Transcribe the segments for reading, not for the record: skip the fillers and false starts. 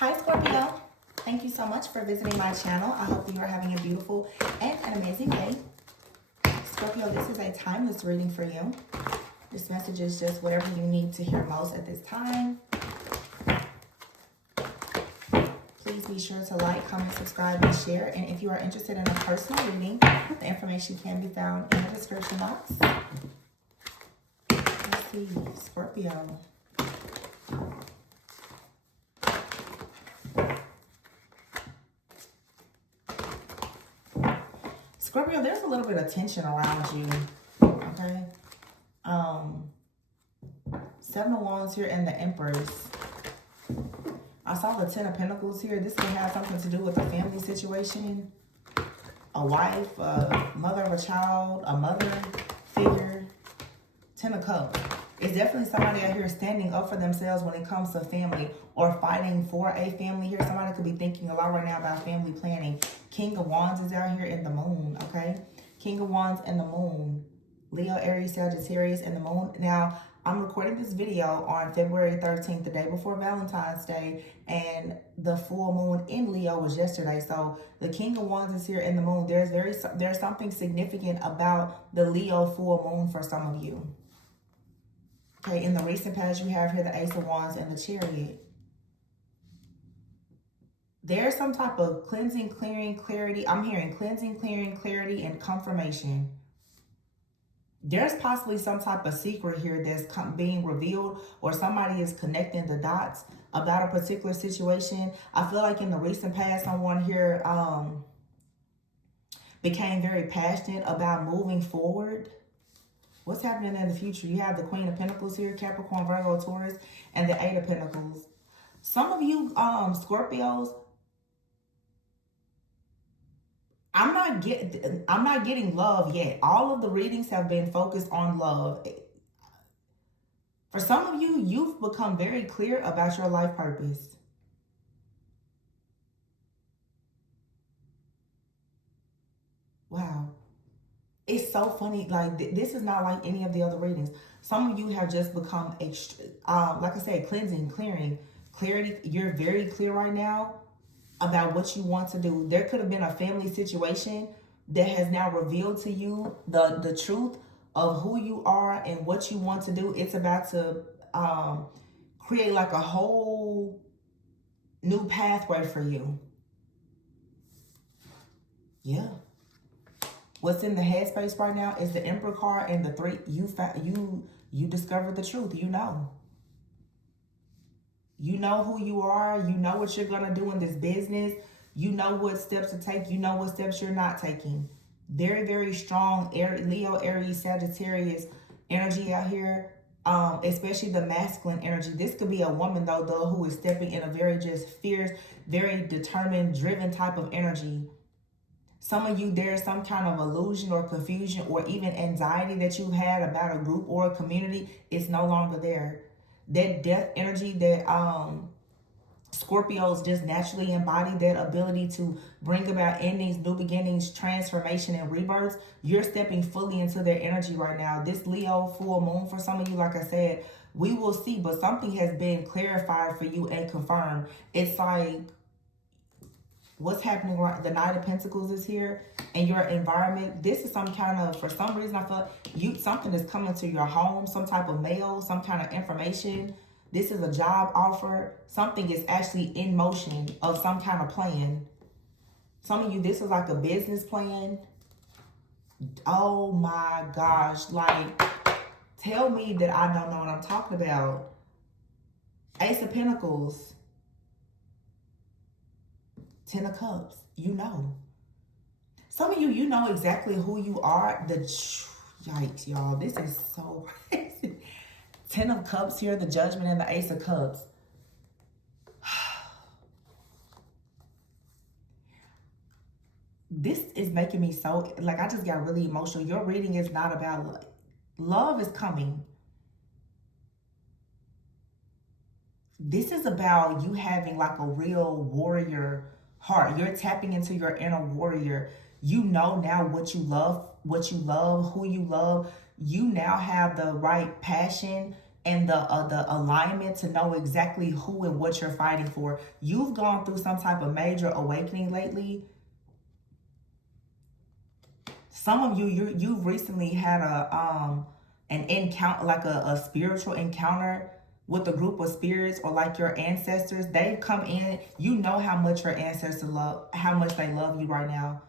Hi Scorpio, thank you so much for visiting my channel. I hope that you are having a beautiful and an amazing day. Scorpio, this is a timeless reading for you. This message is just whatever you need to hear most at this time. Please be sure to like, comment, subscribe, and share. And if you are interested in a personal reading, the information can be found in the description box. Let's see, Scorpio. Scorpio, there's a little bit of tension around you, okay? 7 of Wands here and the Empress. I saw the 10 of Pentacles here. This can have something to do with a family situation, a wife, a mother of a child, a mother figure. 10 of Cups. It's definitely somebody out here standing up for themselves when it comes to family or fighting for a family here. Somebody could be thinking a lot right now about family planning. King of Wands is out here in the moon, okay? King of Wands and the moon. Leo, Aries, Sagittarius, and the moon. Now, I'm recording this video on February 13th, the day before Valentine's Day, and the full moon in Leo was yesterday. So the King of Wands is here in the moon. There's something significant about the Leo full moon for some of you. Okay, in the recent past, you have here the Ace of Wands and the Chariot. There's some type of cleansing, clearing, clarity. I'm hearing cleansing, clearing, clarity, and confirmation. There's possibly some type of secret here that's being revealed, or somebody is connecting the dots about a particular situation. I feel like in the recent past, someone here became very passionate about moving forward. What's happening in the future? You have the Queen of Pentacles here, Capricorn, Virgo, Taurus, and the 8 of Pentacles. Some of you Scorpios, I'm not getting love yet. All of the readings have been focused on love. For some of you, you've become very clear about your life purpose. Wow. It's so funny. Like, this is not like any of the other readings. Some of you have just become, like I said, cleansing, clearing, clarity. You're very clear right now about what you want to do. There could have been a family situation that has now revealed to you the truth of who you are and what you want to do. It's about to create like a whole new pathway for you. Yeah. What's in the headspace right now is the Emperor card and the 3. You discovered the truth. You know. You know who you are. You know what you're going to do in this business. You know what steps to take. You know what steps you're not taking. Very, very strong Leo, Aries, Sagittarius energy out here. Especially the masculine energy. This could be a woman, though, who is stepping in a very just fierce, very determined, driven type of energy. Some of you, there's some kind of illusion or confusion or even anxiety that you've had about a group or a community. It's no longer there. That death energy that Scorpios just naturally embody, that ability to bring about endings, new beginnings, transformation, and rebirths. You're stepping fully into their energy right now. This Leo full moon, for some of you, like I said, we will see, but something has been clarified for you and confirmed. It's like, what's happening right, the Knight of Pentacles is here, and your environment. This is some kind of, for some reason, I feel like something is coming to your home, some type of mail, some kind of information. This is a job offer. Something is actually in motion of some kind of plan. Some of you, this is like a business plan. Oh my gosh. Like, tell me that I don't know what I'm talking about. Ace of Pentacles. 10 of Cups. You know. Some of you, you know exactly who you are. Yikes, y'all. This is so crazy. 10 of Cups here, the Judgment, and the Ace of Cups. This is making me so, like, I just got really emotional. Your reading is not about love. Love is coming. This is about you having like a real warrior heart. You're tapping into your inner warrior. You know now what you love, who you love. You now have the right passion and the alignment to know exactly who and what you're fighting for. You've gone through some type of major awakening lately. Some of you've recently had an encounter, like a spiritual encounter with a group of spirits, or like your ancestors. They've come in. You know how much your ancestors love, how much they love you right now,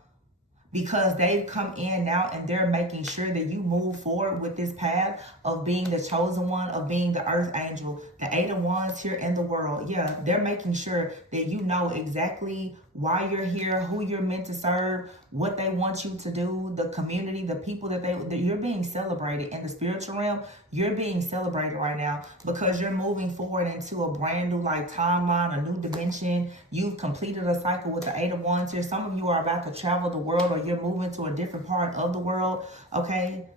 because they've come in now and they're making sure that you move forward with this path of being the chosen one, of being the earth angel, the 8 of Wands here in the world. Yeah, they're making sure that you know exactly why you're here, who you're meant to serve, what they want you to do, the community, the people that you're being celebrated in the spiritual realm. You're being celebrated right now because you're moving forward into a brand new like timeline, a new dimension. You've completed a cycle with the 8 of Wands here. Some of you are about to travel the world, or you're moving to a different part of the world. Okay,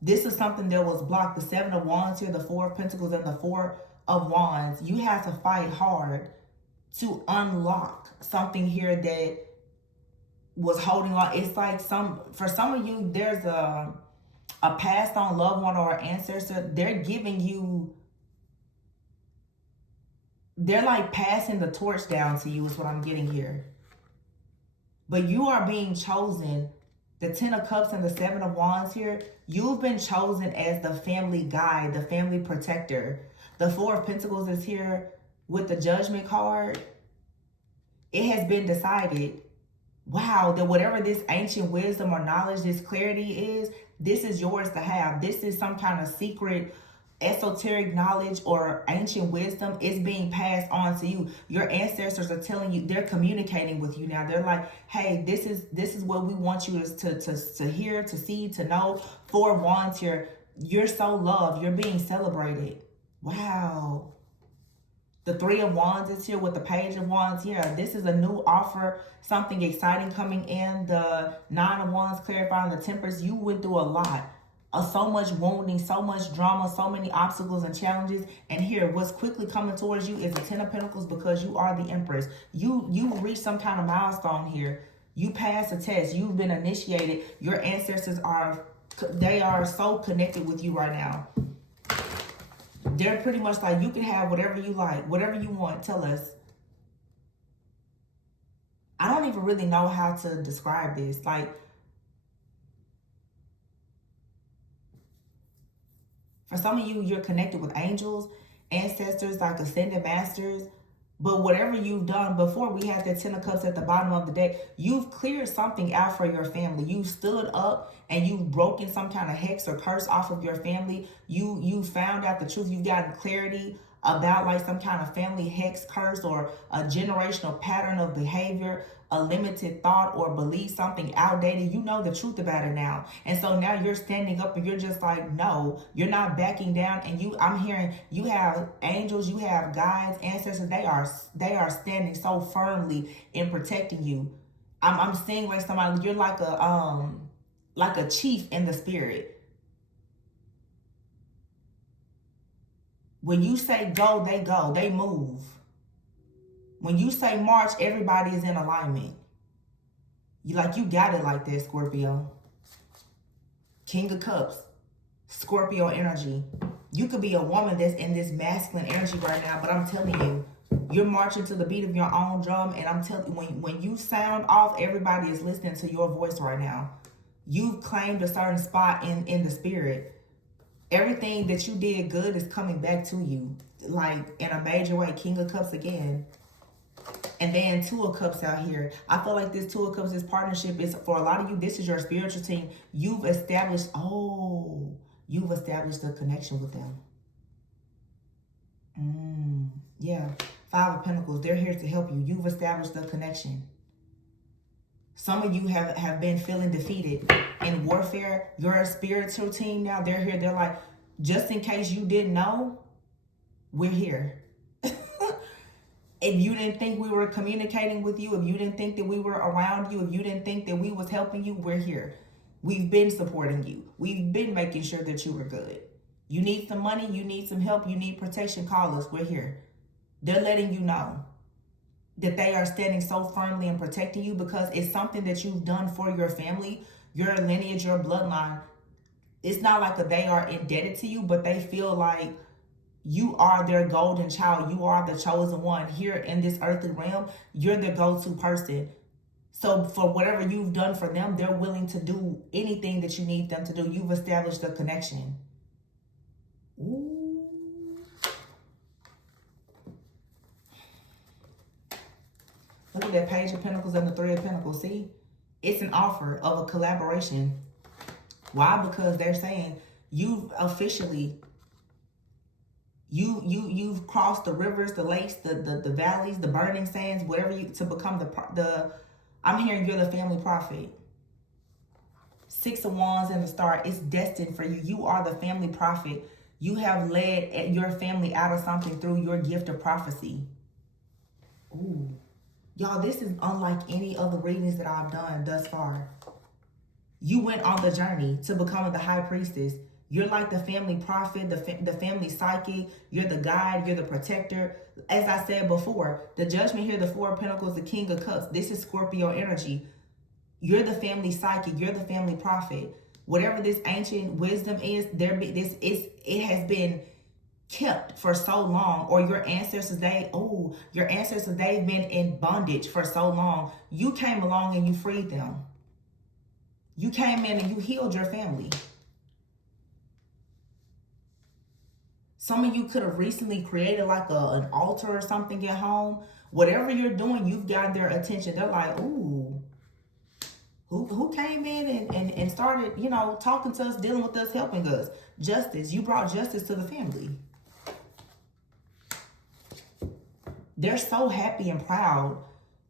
this is something that was blocked. The 7 of Wands here, the 4 of Pentacles, and the 4 of Wands. You have to fight hard to unlock something here that was holding on. It's like for some of you, there's a passed on loved one or ancestor. They're giving you, they're like passing the torch down to you is what I'm getting here. But you are being chosen. The 10 of Cups and the 7 of Wands here, you've been chosen as the family guide, the family protector. The 4 of Pentacles is here with the Judgment card. It has been decided, wow, that whatever this ancient wisdom or knowledge, this clarity is, this is yours to have. This is some kind of secret esoteric knowledge or ancient wisdom is being passed on to you. Your ancestors are telling you, they're communicating with you now. They're like, hey, this is what we want you to hear, to see, to know. 4 of Wands here, you're so loved, you're being celebrated. Wow. The 3 of Wands is here with the Page of Wands. Yeah, this is a new offer, something exciting coming in. The 9 of Wands clarifying the Temperance. You went through a lot of so much wounding, so much drama, so many obstacles and challenges. And here, what's quickly coming towards you is the 10 of Pentacles, because you are the Empress. You've reached some kind of milestone here. You passed a test. You've been initiated. Your ancestors they are so connected with you right now. They're pretty much like, you can have whatever you like, whatever you want. Tell us. I don't even really know how to describe this. Like, for some of you, you're connected with angels, ancestors, like ascended masters. But whatever you've done before, we had that 10 of Cups at the bottom of the deck. You've cleared something out for your family. You stood up and you've broken some kind of hex or curse off of your family. You found out the truth. You've gotten clarity about like some kind of family hex, curse, or a generational pattern of behavior, a limited thought or belief, something outdated. You know the truth about it now. And so now you're standing up and you're just like, no, you're not backing down. And I'm hearing you have angels, you have guides, ancestors. They are standing so firmly in protecting you. I'm seeing like somebody, you're like a chief in the spirit. When you say go, they move. When you say march, everybody is in alignment. You got it like that, Scorpio. King of Cups, Scorpio energy. You could be a woman that's in this masculine energy right now, but I'm telling you, you're marching to the beat of your own drum. And I'm telling you, when you sound off, everybody is listening to your voice right now. You've claimed a certain spot in the spirit. Everything that you did good is coming back to you, like in a major way. King of Cups again. And then 2 of Cups out here. I feel like this 2 of Cups, this partnership is, for a lot of you, this is your spiritual team. You've established a connection with them. Yeah. 5 of Pentacles, they're here to help you. You've established a connection. Some of you have been feeling defeated in warfare. You're a spiritual team now. They're here. They're like, just in case you didn't know, we're here. If you didn't think we were communicating with you, if you didn't think that we were around you, if you didn't think that we was helping you, we're here. We've been supporting you. We've been making sure that you were good. You need some money, you need some help, you need protection, call us. We're here. They're letting you know that they are standing so firmly and protecting you because it's something that you've done for your family, your lineage, your bloodline. It's not like they are indebted to you, but they feel like You are their golden child. You are the chosen one. Here in this earthly realm, you're the go-to person. So for whatever you've done for them, they're willing to do anything that you need them to do. You've established a connection. Ooh. Look at that Page of Pentacles and the Three of Pentacles. See? It's an offer of a collaboration. Why? Because they're saying you've officially, you've crossed the rivers, the lakes, the valleys, the burning sands, whatever you, to become the I'm hearing you're the family prophet. Six of Wands and the Star. It's destined for you. You are the family prophet. You have led your family out of something through your gift of prophecy. Ooh. Y'all, this is unlike any other readings that I've done thus far. You went on the journey to becoming the high priestess. You're like the family prophet, the family psychic. You're the guide. You're the protector. As I said before, the judgment here, the Four of Pentacles, the King of Cups. This is Scorpio energy. You're the family psychic. You're the family prophet. Whatever this ancient wisdom is, it has been kept for so long, or your ancestors, they've been in bondage for so long. You came along and you freed them. You came in and you healed your family. Some of you could have recently created like an altar or something at home. Whatever you're doing, you've got their attention. They're like, ooh, who came in and started, you know, talking to us, dealing with us, helping us. Justice. You brought justice to the family. They're so happy and proud.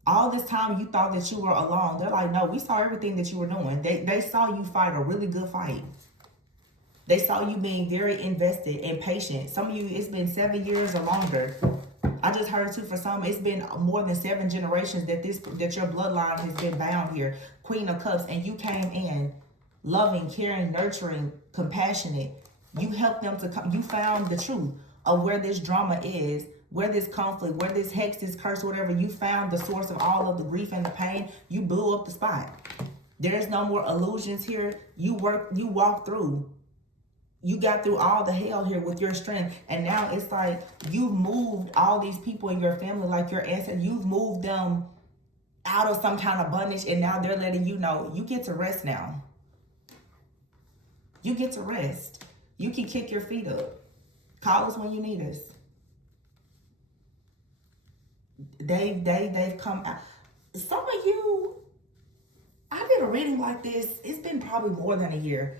All this time you thought that you were alone. They're like, no, we saw everything that you were doing. They saw you fight a really good fight. They saw you being very invested and patient. Some of you, it's been 7 years or longer. I just heard too, for some, it's been more than 7 generations that your bloodline has been bound here. Queen of Cups, and you came in loving, caring, nurturing, compassionate. You helped them to come. You found the truth of where this drama is, where this conflict, where this hex, this curse, whatever. You found the source of all of the grief and the pain. You blew up the spot. There's no more illusions here. You walked through. You got through all the hell here with your strength. And now it's like you've moved all these people in your family, like your ancestors. You've moved them out of some kind of bondage. And now they're letting you know you get to rest now. You get to rest. You can kick your feet up. Call us when you need us. They've come out. Some of you, I did a reading like this. It's been probably more than a year.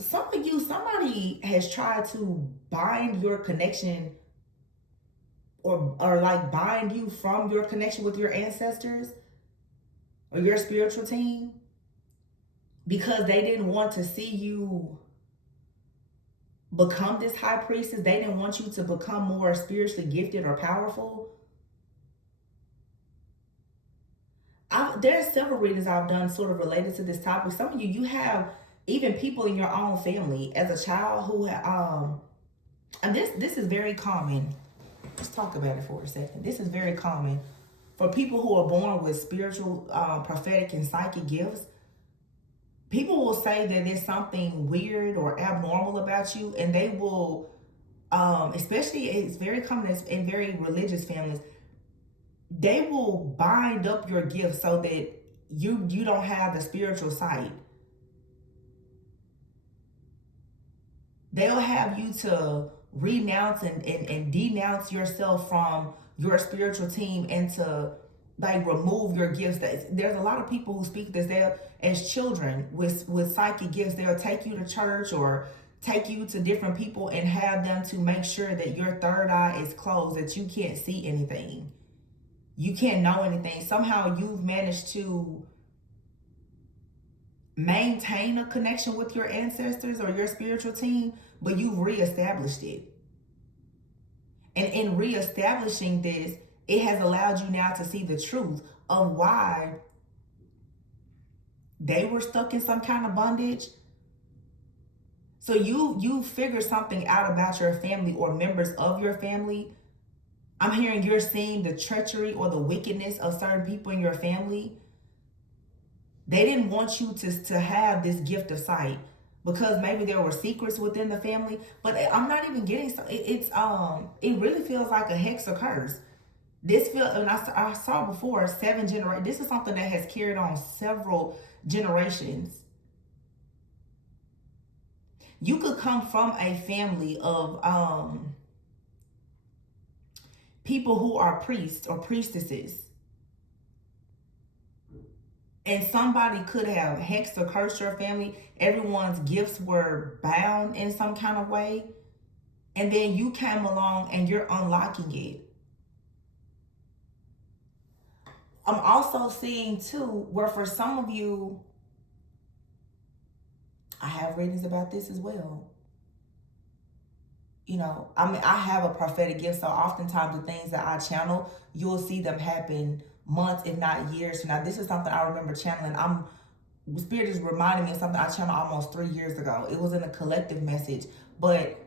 Some of you, somebody has tried to bind your connection or like bind you from your connection with your ancestors or your spiritual team because they didn't want to see you become this high priestess. They didn't want you to become more spiritually gifted or powerful. There's several readings I've done sort of related to this topic. Some of you, you have even people in your own family as a child who and this is very common. Let's talk about it for a second. This is very common for people who are born with spiritual, prophetic, and psychic gifts. People will say that there's something weird or abnormal about you, and they will, especially it's very common in very religious families, they will bind up your gifts so that you don't have the spiritual sight. They'll have you to renounce and denounce yourself from your spiritual team and to like remove your gifts. There's a lot of people who speak this. They're, as children with psychic gifts, they'll take you to church or take you to different people and have them to make sure that your third eye is closed, that you can't see anything. You can't know anything. Somehow you've managed to maintain a connection with your ancestors or your spiritual team, but you've reestablished it. And in reestablishing this, it has allowed you now to see the truth of why they were stuck in some kind of bondage. So you figure something out about your family or members of your family. I'm hearing you're seeing the treachery or the wickedness of certain people in your family. They didn't want you to have this gift of sight. because maybe there were secrets within the family. But I'm not even getting so it really feels like a hex or curse. This feel, and I saw before 7 generations. This is something that has carried on several generations. You could come from a family of people who are priests or priestesses, and somebody could have hexed or cursed your family. Everyone's gifts were bound in some kind of way, and then you came along and you're unlocking it. I'm also seeing too where for some of you, I have readings about this as well. You know, I mean, I have a prophetic gift, so oftentimes the things that I channel, you'll see them happen months, if not years from now. This is something I remember channeling. Spirit is reminding me of something I channeled almost 3 years ago. It was in a collective message. But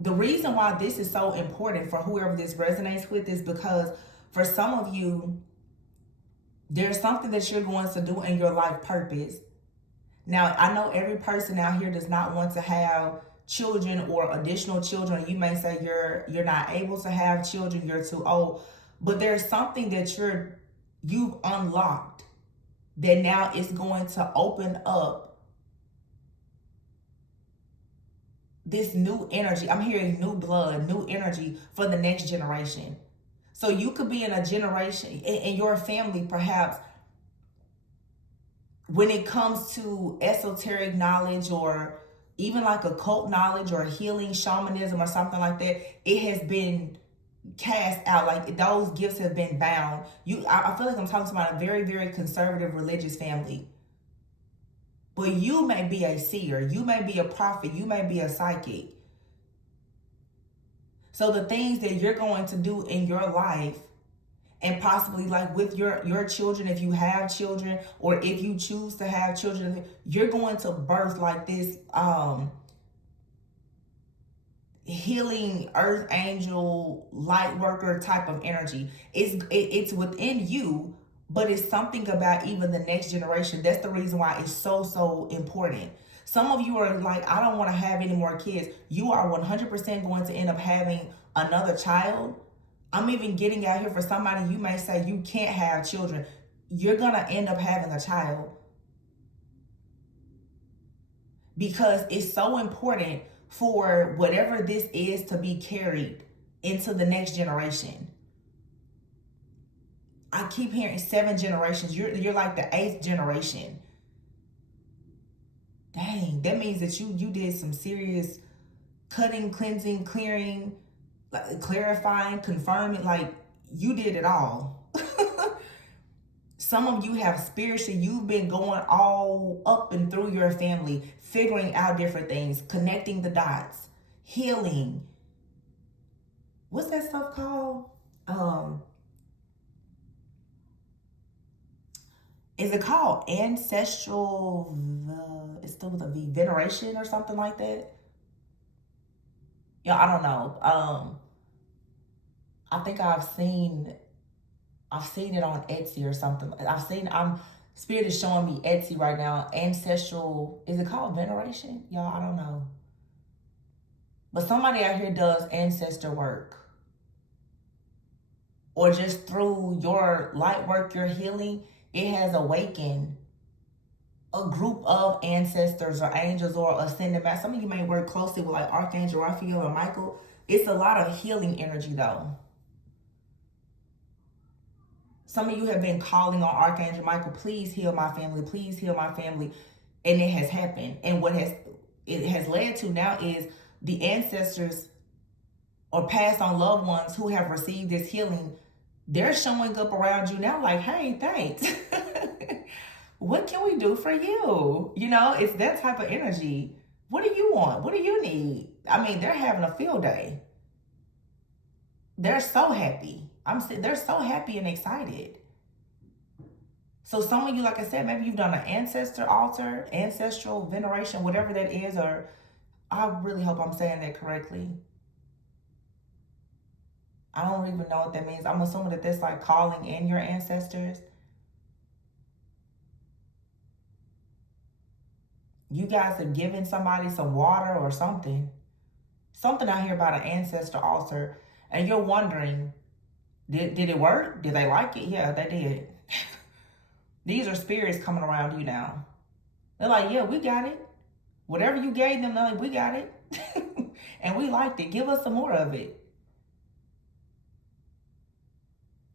the reason why this is so important for whoever this resonates with is because for some of you, there's something that you're going to do in your life purpose. Now, I know every person out here does not want to have children or additional children. You may say you're not able to have children, you're too old. But there's something that you've unlocked that now is going to open up this new energy. I'm hearing new blood, new energy for the next generation. So you could be in a generation, in your family perhaps, when it comes to esoteric knowledge or even like occult knowledge or healing, shamanism or something like that, it has been cast out. Like those gifts have been bound. I feel like I'm talking about a very, very conservative religious family. But you may be a seer, you may be a prophet, you may be a psychic. So the things that you're going to do in your life, and possibly like with your children, if you have children, or if you choose to have children, you're going to birth like this healing earth angel light worker type of energy. It's within you, but it's something about even the next generation. That's the reason why it's so important. Some of you are like, I don't want to have any more kids. You are 100% going to end up having another child. I'm even getting out here for somebody, you may say you can't have children. You're going to end up having a child. Because it's so important for whatever this is to be carried into the next generation. I keep hearing 7 generations. You're like the 8th generation. Dang, that means that you did some serious cutting, cleansing, clearing, like clarifying, confirming. Like you did it all. Some of you have spiritually, you've been going all up and through your family, figuring out different things, connecting the dots, healing. What's that stuff called? Is it called ancestral, it's still with a V, veneration or something like that? Yeah, I don't know. I think I've seen it on Etsy or something. Spirit is showing me Etsy right now. Ancestral, is it called veneration? Y'all, I don't know. But somebody out here does ancestor work. Or just through your light work, your healing, it has awakened a group of ancestors or angels or ascended masters. Some of you may work closely with like Archangel Raphael or Michael. It's a lot of healing energy though. Some of you have been calling on Archangel Michael, please heal my family, please heal my family. And it has happened. And what it has led to now is the ancestors or passed on loved ones who have received this healing, they're showing up around you now like, hey, thanks. What can we do for you? You know, it's that type of energy. What do you want? What do you need? I mean, they're having a field day. They're so happy. They're so happy and excited. So some of you, like I said, maybe you've done an ancestor altar, ancestral veneration, whatever that is, or I really hope I'm saying that correctly. I don't even know what that means. I'm assuming that that's like calling in your ancestors. You guys are giving somebody some water or something. Something out here about an ancestor altar. And you're wondering, did it work? Did they like it? Yeah, they did. These are spirits coming around you now. They're like, yeah, we got it. Whatever you gave them, they're like, we got it. And we liked it. Give us some more of it.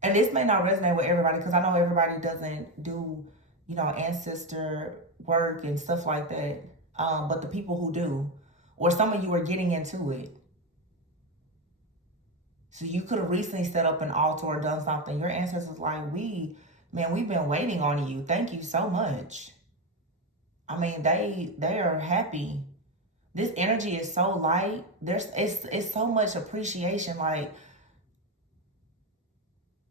And this may not resonate with everybody because I know everybody doesn't do, ancestor work and stuff like that. But the people who do, or some of you are getting into it. So you could have recently set up an altar or done something. Your ancestors like, we've been waiting on you. Thank you so much. I mean, they are happy. This energy is so light. It's so much appreciation. Like,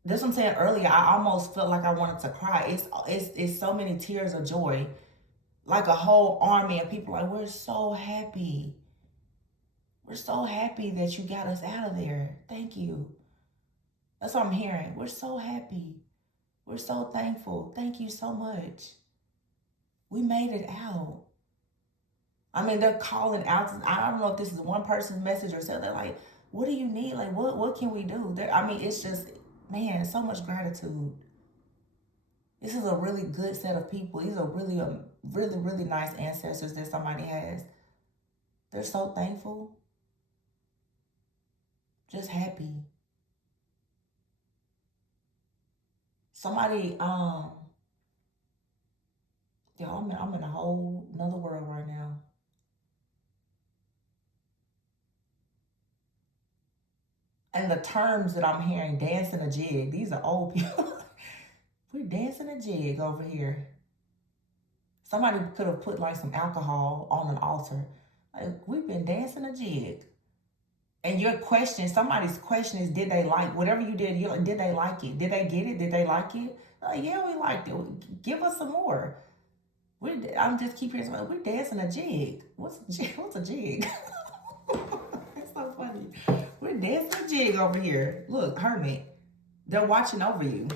that's what I'm saying earlier. I almost felt like I wanted to cry. It's so many tears of joy. Like a whole army of people like, we're so happy. We're so happy that you got us out of there. Thank you. That's what I'm hearing. We're so happy. We're so thankful. Thank you so much. We made it out. I mean, they're calling out. I don't know if this is one person's message or so. They're like, what do you need? Like, what can we do? It's just, man, so much gratitude. This is a really good set of people. These are really, really nice ancestors that somebody has. They're so thankful. Just happy. Somebody, I'm in a whole another world right now. And the terms that I'm hearing, dancing a jig, these are old people. We're dancing a jig over here. Somebody could have put like some alcohol on an altar. Like, we've been dancing a jig. And somebody's question is, did they like whatever you did? Did they like it? Did they get it? Did they like it? Like, yeah, we liked it. Give us some more. I'm just keep hearing somebody, we're dancing a jig. What's a jig? What's a jig? It's so funny. We're dancing a jig over here. Look, Hermit. They're watching over you.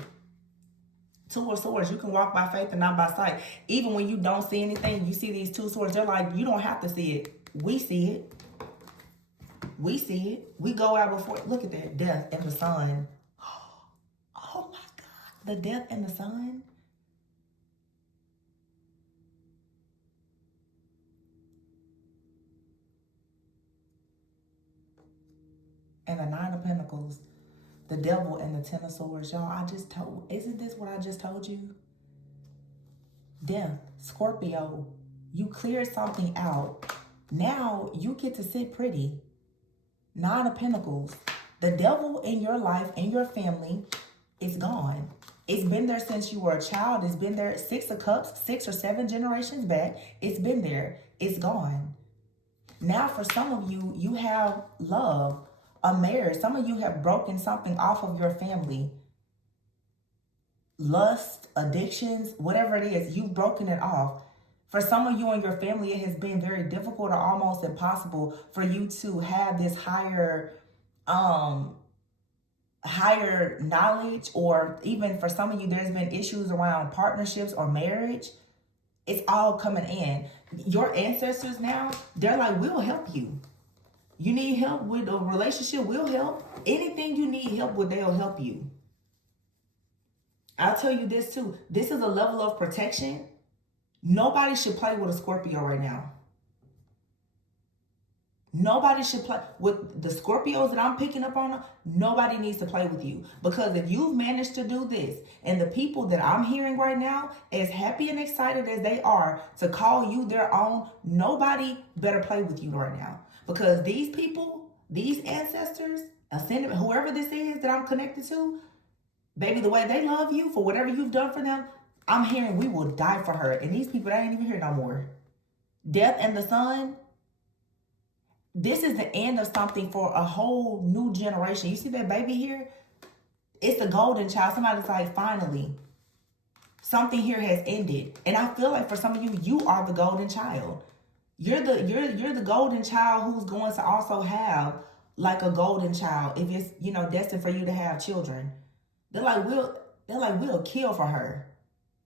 Two of Swords. You can walk by faith and not by sight. Even when you don't see anything, you see these two swords. They're like, you don't have to see it. We see it. We see it. We go out before. Look at that. Death and the sun. Oh my God. The death and the sun. And the Nine of Pentacles. The Devil and the Ten of Swords. Y'all, isn't this what I just told you? Death. Scorpio. You cleared something out. Now you get to sit pretty. Nine of Pentacles. The devil in your life, in your family, is gone. It's been there since you were a child. It's been there. 6 of Cups, 6 or 7 generations back. It's been there. It's gone. Now for some of you, you have love, a marriage. Some of you have broken something off of your family. Lust, addictions, whatever it is, you've broken it off. For some of you and your family, it has been very difficult or almost impossible for you to have this higher knowledge, or even for some of you, there's been issues around partnerships or marriage. It's all coming in. Your ancestors now, they're like, we'll help you. You need help with a relationship, we'll help. Anything you need help with, they'll help you. I'll tell you this too. This is a level of protection. Nobody should play with a Scorpio right now. Nobody should play with the Scorpios that I'm picking up on. Nobody needs to play with you, because if you've managed to do this, and the people that I'm hearing right now, as happy and excited as they are to call you their own, nobody better play with you right now, because these people, these ancestors, ascended, whoever this is that I'm connected to, baby, the way they love you for whatever you've done for them, I'm hearing we will die for her. And these people, they ain't even here no more. Death and the sun. This is the end of something for a whole new generation. You see that baby here? It's the golden child. Somebody's like, finally, something here has ended. And I feel like for some of you, you are the golden child. You're the golden child who's going to also have like a golden child if it's, destined for you to have children. They're like, we'll kill for her.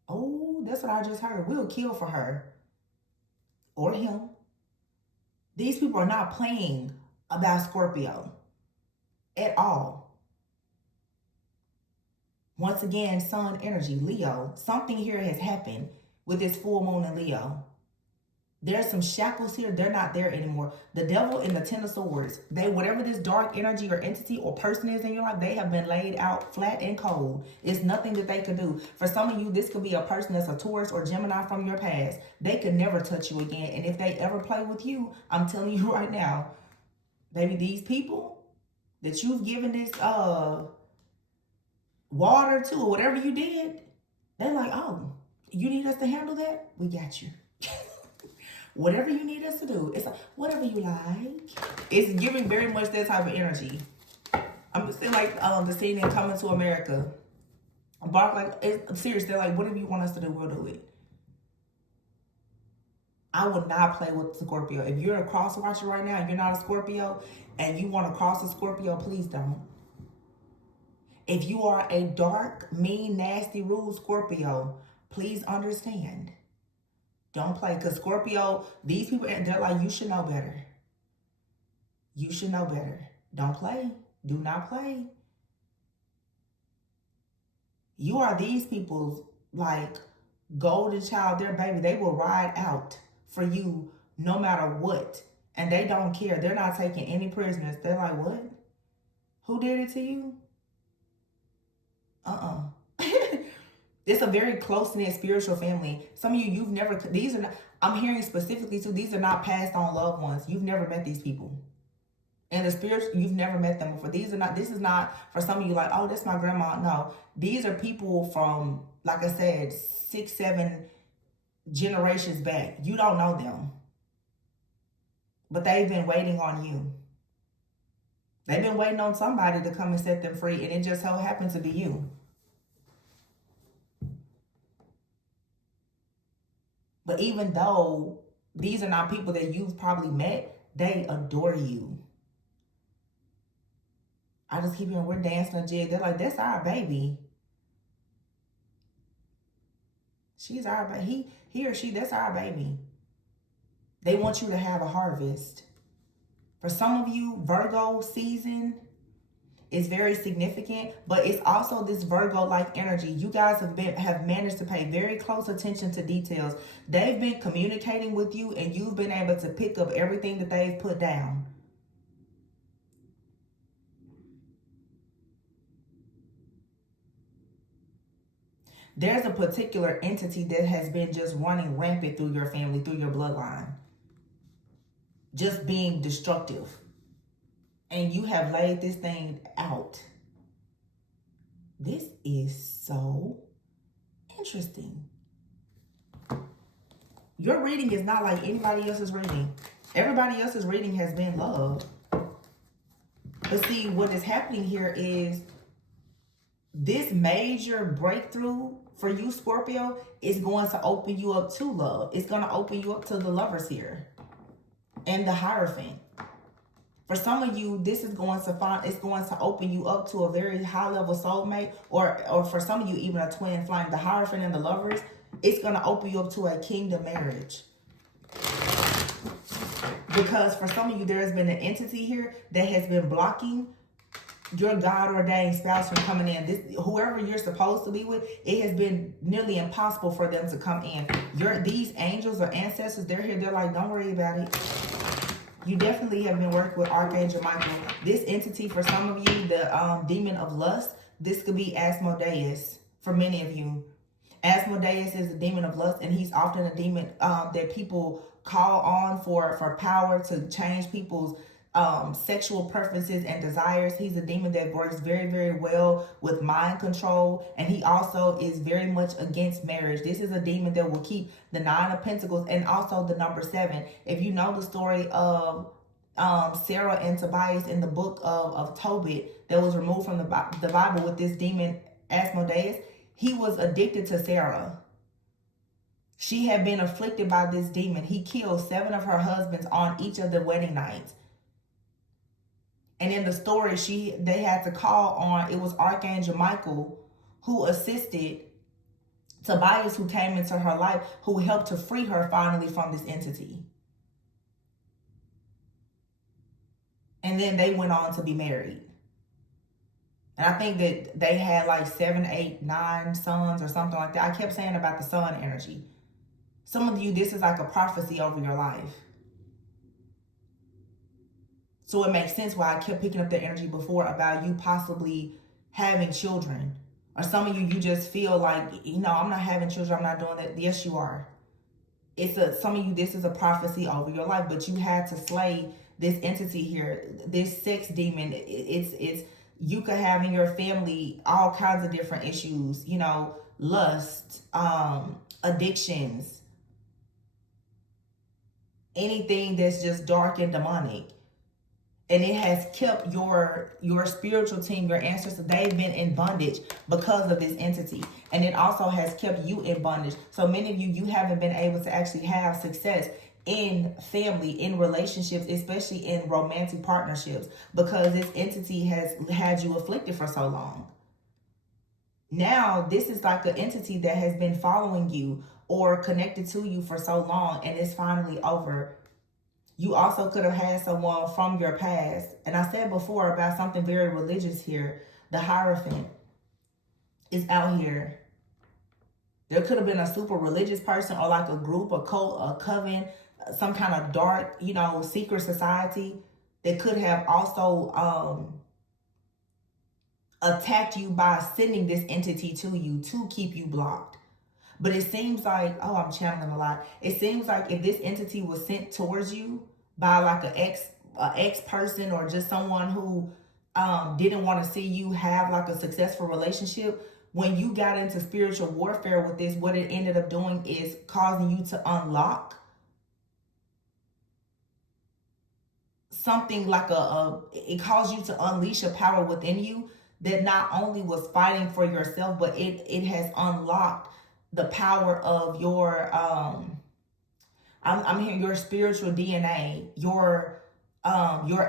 Oh, that's what I just heard. We'll kill for her. or him. These people are not playing about Scorpio at all. Once again, sun energy, Leo. Something here has happened with this full moon in Leo. There's some shackles here. They're not there anymore. The devil and the Ten of Swords. Whatever this dark energy or entity or person is in your life, they have been laid out flat and cold. It's nothing that they could do. For some of you, this could be a person that's a Taurus or Gemini from your past. They could never touch you again. And if they ever play with you, I'm telling you right now, baby, these people that you've given this water to or whatever you did, they're like, oh, you need us to handle that? We got you. Whatever you need us to do. It's like, whatever you like. It's giving very much that type of energy. I'm just saying, like, the scene in Coming to America. Bark, like, it's serious. They're like, whatever you want us to do, we'll do it. I would not play with Scorpio. If you're a cross watcher right now, you're not a Scorpio, and you want to cross a Scorpio, please don't. If you are a dark, mean, nasty, rude Scorpio, please understand. Don't play. Because Scorpio, these people, they're like, you should know better. You should know better. Don't play. Do not play. You are these people's, like, golden child, their baby. They will ride out for you no matter what. And they don't care. They're not taking any prisoners. They're like, what? Who did it to you? It's a very close-knit spiritual family. Some of you, you've never, these are not, I'm hearing specifically too, these are not passed on loved ones. You've never met these people. And the spirits, you've never met them before. This is not for some of you like, oh, that's my grandma. No, these are people from, like I said, 6, 7 generations back. You don't know them. But they've been waiting on you. They've been waiting on somebody to come and set them free. And it just so happens to be you. But even though these are not people that you've probably met, they adore you. I just keep hearing, we're dancing a jig. They're like, that's our baby. She's our baby. He or she, that's our baby. They want you to have a harvest. For some of you, Virgo season is very significant, but it's also this Virgo-like energy. You guys have managed to pay very close attention to details. They've been communicating with you, and you've been able to pick up everything that they've put down. There's a particular entity that has been just running rampant through your family, through your bloodline. Just being destructive. And you have laid this thing out. This is so interesting. Your reading is not like anybody else's reading. Everybody else's reading has been love. But see, what is happening here is this major breakthrough for you, Scorpio, is going to open you up to love. It's going to open you up to the Lovers here and the Hierophant. For some of you, this is going to open you up to a very high level soulmate, or for some of you, even a twin flame. The Hierophant and the Lovers, it's going to open you up to a kingdom marriage. Because for some of you, there has been an entity here that has been blocking your God-ordained spouse from coming in. Whoever you're supposed to be with, it has been nearly impossible for them to come in. These angels or ancestors, they're here. They're like, don't worry about it. You definitely have been working with Archangel Michael. This entity, for some of you, the demon of lust, this could be Asmodeus for many of you. Asmodeus is a demon of lust, and he's often a demon that people call on for power to change people's sexual preferences and desires. He's a demon that works very, very well with mind control, and he also is very much against marriage. This is a demon that will keep the 9 of Pentacles and also the number 7. If you know the story of Sarah and Tobias in the book of Tobit that was removed from the Bible with this demon Asmodeus, he was addicted to Sarah. She had been afflicted by this demon. He killed 7 of her husbands on each of the wedding nights. And in the story, they had to call on, it was Archangel Michael who assisted Tobias, who came into her life, who helped to free her finally from this entity. And then they went on to be married. And I think that they had like 7, 8, 9 sons or something like that. I kept saying about the sun energy. Some of you, this is like a prophecy over your life. So it makes sense why I kept picking up that energy before about you possibly having children. Or some of you, you just feel like, you know, I'm not having children, I'm not doing that. Yes, you are. Some of you, this is a prophecy over your life, but you had to slay this entity here, this sex demon. It's you could have in your family all kinds of different issues, you know, lust, addictions, anything that's just dark and demonic. And it has kept your spiritual team, your ancestors, they've been in bondage because of this entity. And it also has kept you in bondage. So many of you, you haven't been able to actually have success in family, in relationships, especially in romantic partnerships, because this entity has had you afflicted for so long. Now, this is like an entity that has been following you or connected to you for so long, and it's finally over. You also could have had someone from your past. And I said before about something very religious here. The Hierophant is out here. There could have been a super religious person or like a group, a cult, a coven, some kind of dark, you know, secret society that could have also attacked you by sending this entity to you to keep you blocked. But it seems like, oh, I'm channeling a lot. It seems like if this entity was sent towards you by like an ex person or just someone who didn't want to see you have like a successful relationship, when you got into spiritual warfare with this, what it ended up doing is causing you to unlock something like it caused you to unleash a power within you that not only was fighting for yourself, but it has unlocked the power of your I'm hearing your spiritual DNA, your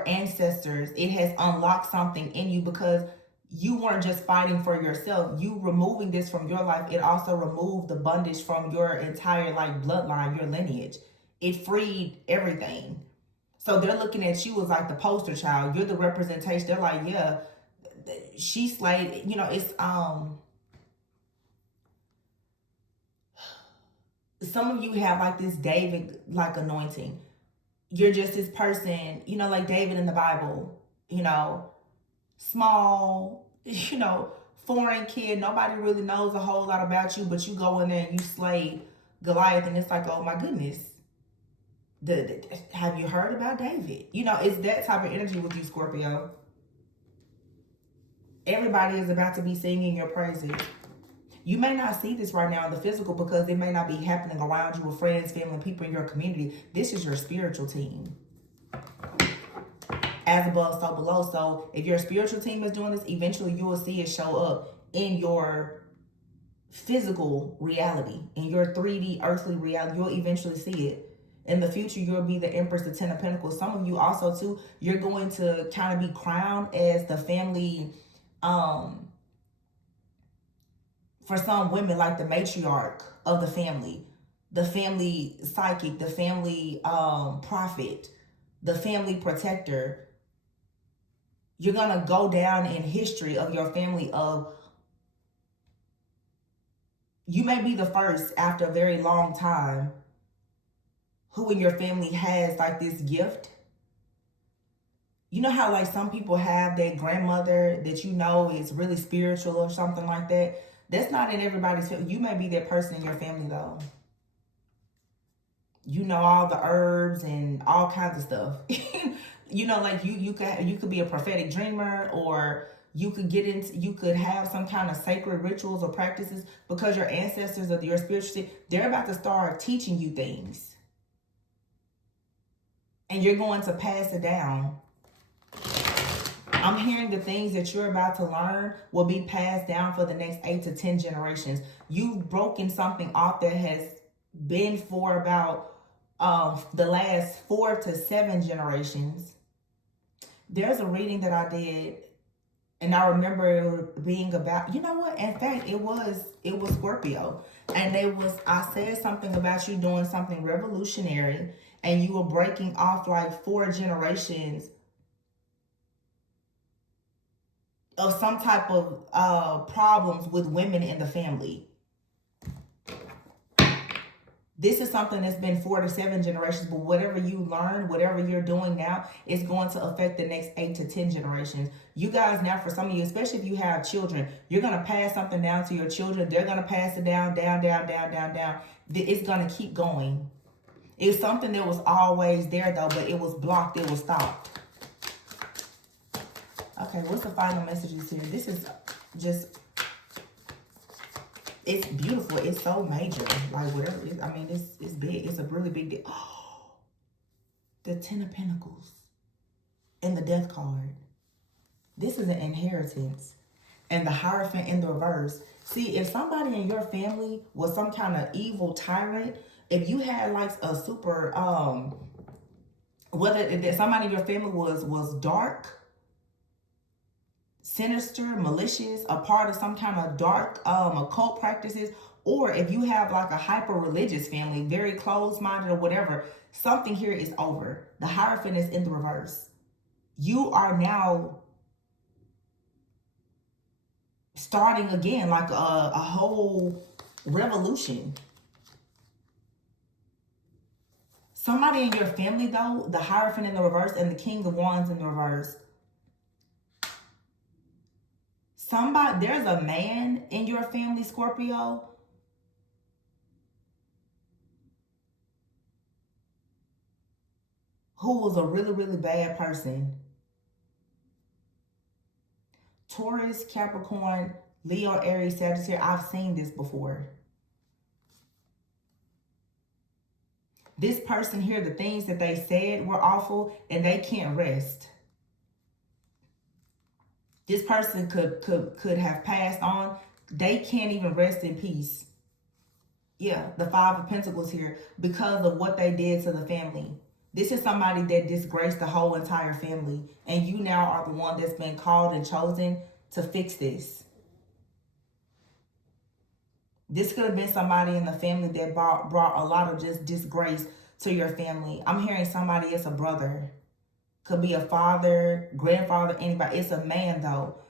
ancestors. It has unlocked something in you because you weren't just fighting for yourself. You removing this from your life, it also removed the bondage from your entire like bloodline, your lineage. It freed everything. So they're looking at you as like the poster child. You're the representation. They're like, yeah, she slayed, you know, it's some of you have like this David like anointing. You're just this person, you know, like David in the Bible, you know, small, you know, foreign kid. Nobody really knows a whole lot about you, but you go in there and you slay Goliath, and it's like, oh my goodness. Have you heard about David? You know, it's that type of energy with you, Scorpio. Everybody is about to be singing your praises. You may not see this right now in the physical because it may not be happening around you with friends, family, people in your community. This is your spiritual team. As above, so below. So if your spiritual team is doing this, eventually you will see it show up in your physical reality, in your 3D earthly reality. You'll eventually see it. In the future, you'll be the Empress, the Ten of Pentacles. Some of you also, too, you're going to kind of be crowned as the family, for some women, like the matriarch of the family psychic, the family prophet, the family protector. You're going to go down in history of your family of, you may be the first after a very long time who in your family has like this gift. You know how like some people have that grandmother that you know is really spiritual or something like that? That's not in everybody's family. You may be that person in your family though. You know all the herbs and all kinds of stuff. You know, like you could be a prophetic dreamer, or you could have some kind of sacred rituals or practices because your ancestors or your spiritual, they're about to start teaching you things. And you're going to pass it down. I'm hearing the things that you're about to learn will be passed down for the next 8 to 10 generations. You've broken something off that has been for about the last 4 to 7 generations. There's a reading that I did And I remember it being about, you know what? In fact, it was Scorpio. And I said something about you doing something revolutionary, and you were breaking off like 4 generations of some type of problems with women in the family. This is something that's been 4 to 7 generations, but whatever you learn, whatever you're doing now, is going to affect the next 8 to 10 generations. You guys now, for some of you, especially if you have children, you're going to pass something down to your children. They're going to pass it down, down, down, down, down, down. It's going to keep going. It's something that was always there, though, but it was blocked. It was stopped. Okay, what's the final messages here? This is just... It's beautiful. It's so major. Like, whatever it is, I mean, it's big. It's a really big deal. Oh, the 10 of Pentacles and the Death card. This is an inheritance. And the Hierophant in the reverse. See, if somebody in your family was some kind of evil tyrant, if you had like a super, whether somebody in your family was dark, sinister, malicious, a part of some kind of dark occult practices, or if you have like a hyper religious family, very closed-minded or whatever, something here is over. The Hierophant is in the reverse. You are now starting again, like a whole revolution. Somebody in your family, though, the Hierophant in the reverse and the King of Wands in the reverse, there's a man in your family, Scorpio, who was a really, really bad person. Taurus, Capricorn, Leo, Aries, Sagittarius. I've seen this before. This person here, the things that they said were awful, and they can't rest. This person could have passed on. They can't even rest in peace. Yeah, the 5 of Pentacles here, because of what they did to the family. This is somebody that disgraced the whole entire family. And you now are the one that's been called and chosen to fix this. This could have been somebody in the family that brought a lot of just disgrace to your family. I'm hearing somebody as a brother. Could be a father, grandfather, anybody. It's a man, though,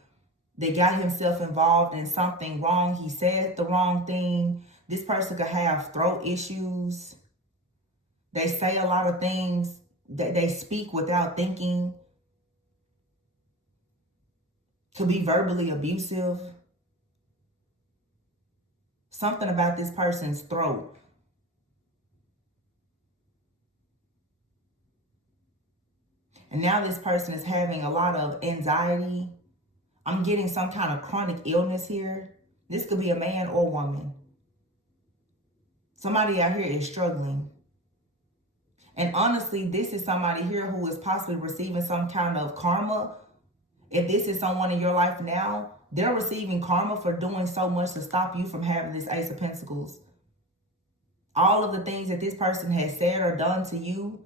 that got himself involved in something wrong. He said the wrong thing. This person could have throat issues. They say a lot of things that they speak without thinking. Could be verbally abusive. Something about this person's throat. And now this person is having a lot of anxiety. I'm getting some kind of chronic illness here. This could be a man or woman. Somebody out here is struggling. And honestly, this is somebody here who is possibly receiving some kind of karma. If this is someone in your life now, they're receiving karma for doing so much to stop you from having this Ace of Pentacles. All of the things that this person has said or done to you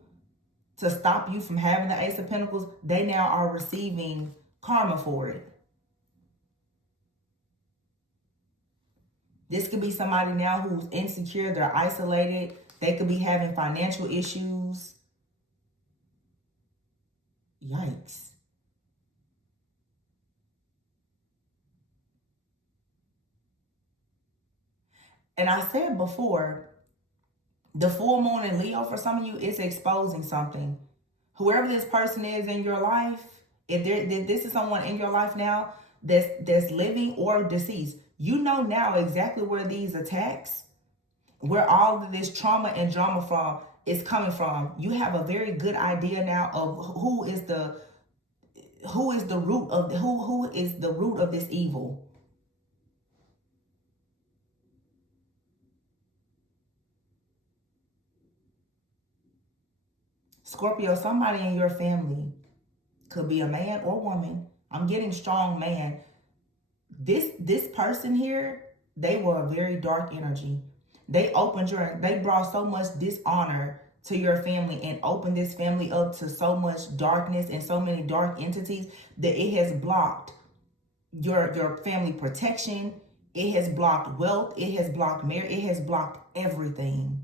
to stop you from having the Ace of Pentacles, they now are receiving karma for it. This could be somebody now who's insecure, they're isolated, they could be having financial issues. Yikes. And I said before, the full moon in Leo for some of you is exposing something. Whoever this person is in your life, if this is someone in your life now that's living or deceased, you know now exactly where these attacks, where all of this trauma and drama is coming from. You have a very good idea now of who is the root of this evil. Scorpio, somebody in your family, could be a man or woman. I'm getting strong man. This person here, they were a very dark energy. They brought so much dishonor to your family and opened this family up to so much darkness and so many dark entities that it has blocked your family protection. It has blocked wealth. It has blocked marriage. It has blocked everything.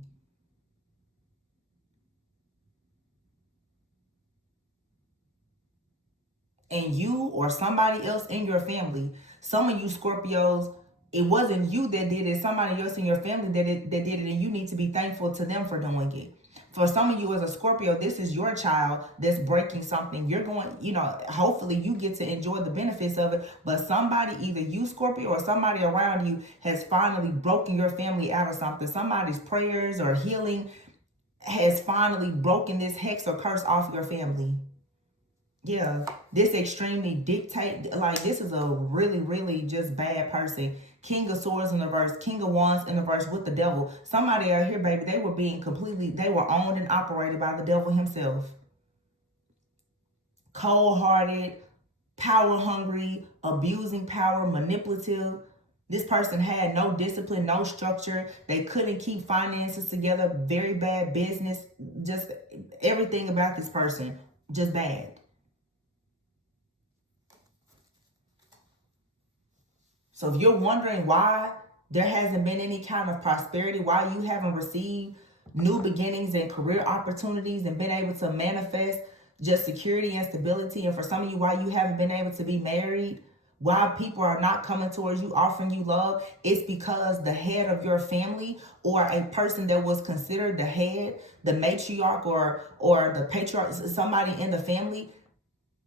And you or somebody else in your family, some of you Scorpios, it wasn't you that did it. Somebody else in your family that did it, and you need to be thankful to them for doing it. For some of you as a Scorpio, this is your child that's breaking something. You're going, hopefully you get to enjoy the benefits of it. But somebody, either you Scorpio or somebody around you, has finally broken your family out of something. Somebody's prayers or healing has finally broken this hex or curse off your family. Yeah, this extremely dictate, like this is a really, really just bad person. King of Swords in the verse, King of Wands in the verse with the devil. Somebody out here, baby, they were owned and operated by the devil himself. Cold-hearted, power-hungry, abusing power, manipulative. This person had no discipline, no structure. They couldn't keep finances together. Very bad business. Just everything about this person, just bad. So if you're wondering why there hasn't been any kind of prosperity, why you haven't received new beginnings and career opportunities and been able to manifest just security and stability, and for some of you, why you haven't been able to be married, why people are not coming towards you, offering you love, it's because the head of your family or a person that was considered the head, the matriarch or the patriarch, somebody in the family,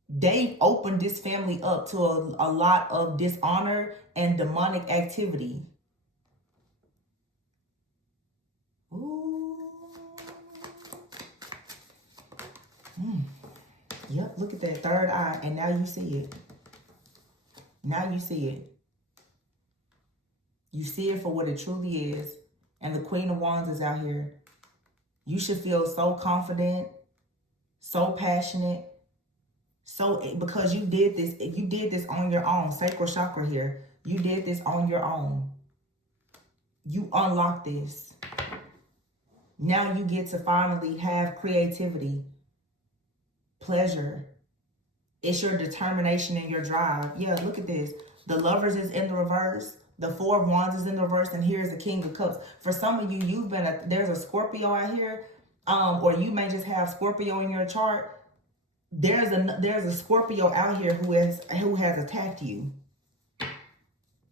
they opened this family up to a lot of dishonor and demonic activity. Ooh. Yep, look at that third eye, and now you see it. Now you see it. You see it for what it truly is. And the Queen of Wands is out here. You should feel so confident, so passionate, because you did this on your own. Sacral chakra here. You did this on your own. You unlocked this. Now you get to finally have creativity, pleasure. It's your determination and your drive. Yeah, look at this. The Lovers is in the reverse. The Four of Wands is in the reverse, and here's the King of Cups. For some of you, there's a Scorpio out here, or you may just have Scorpio in your chart. There's a Scorpio out here who has attacked you.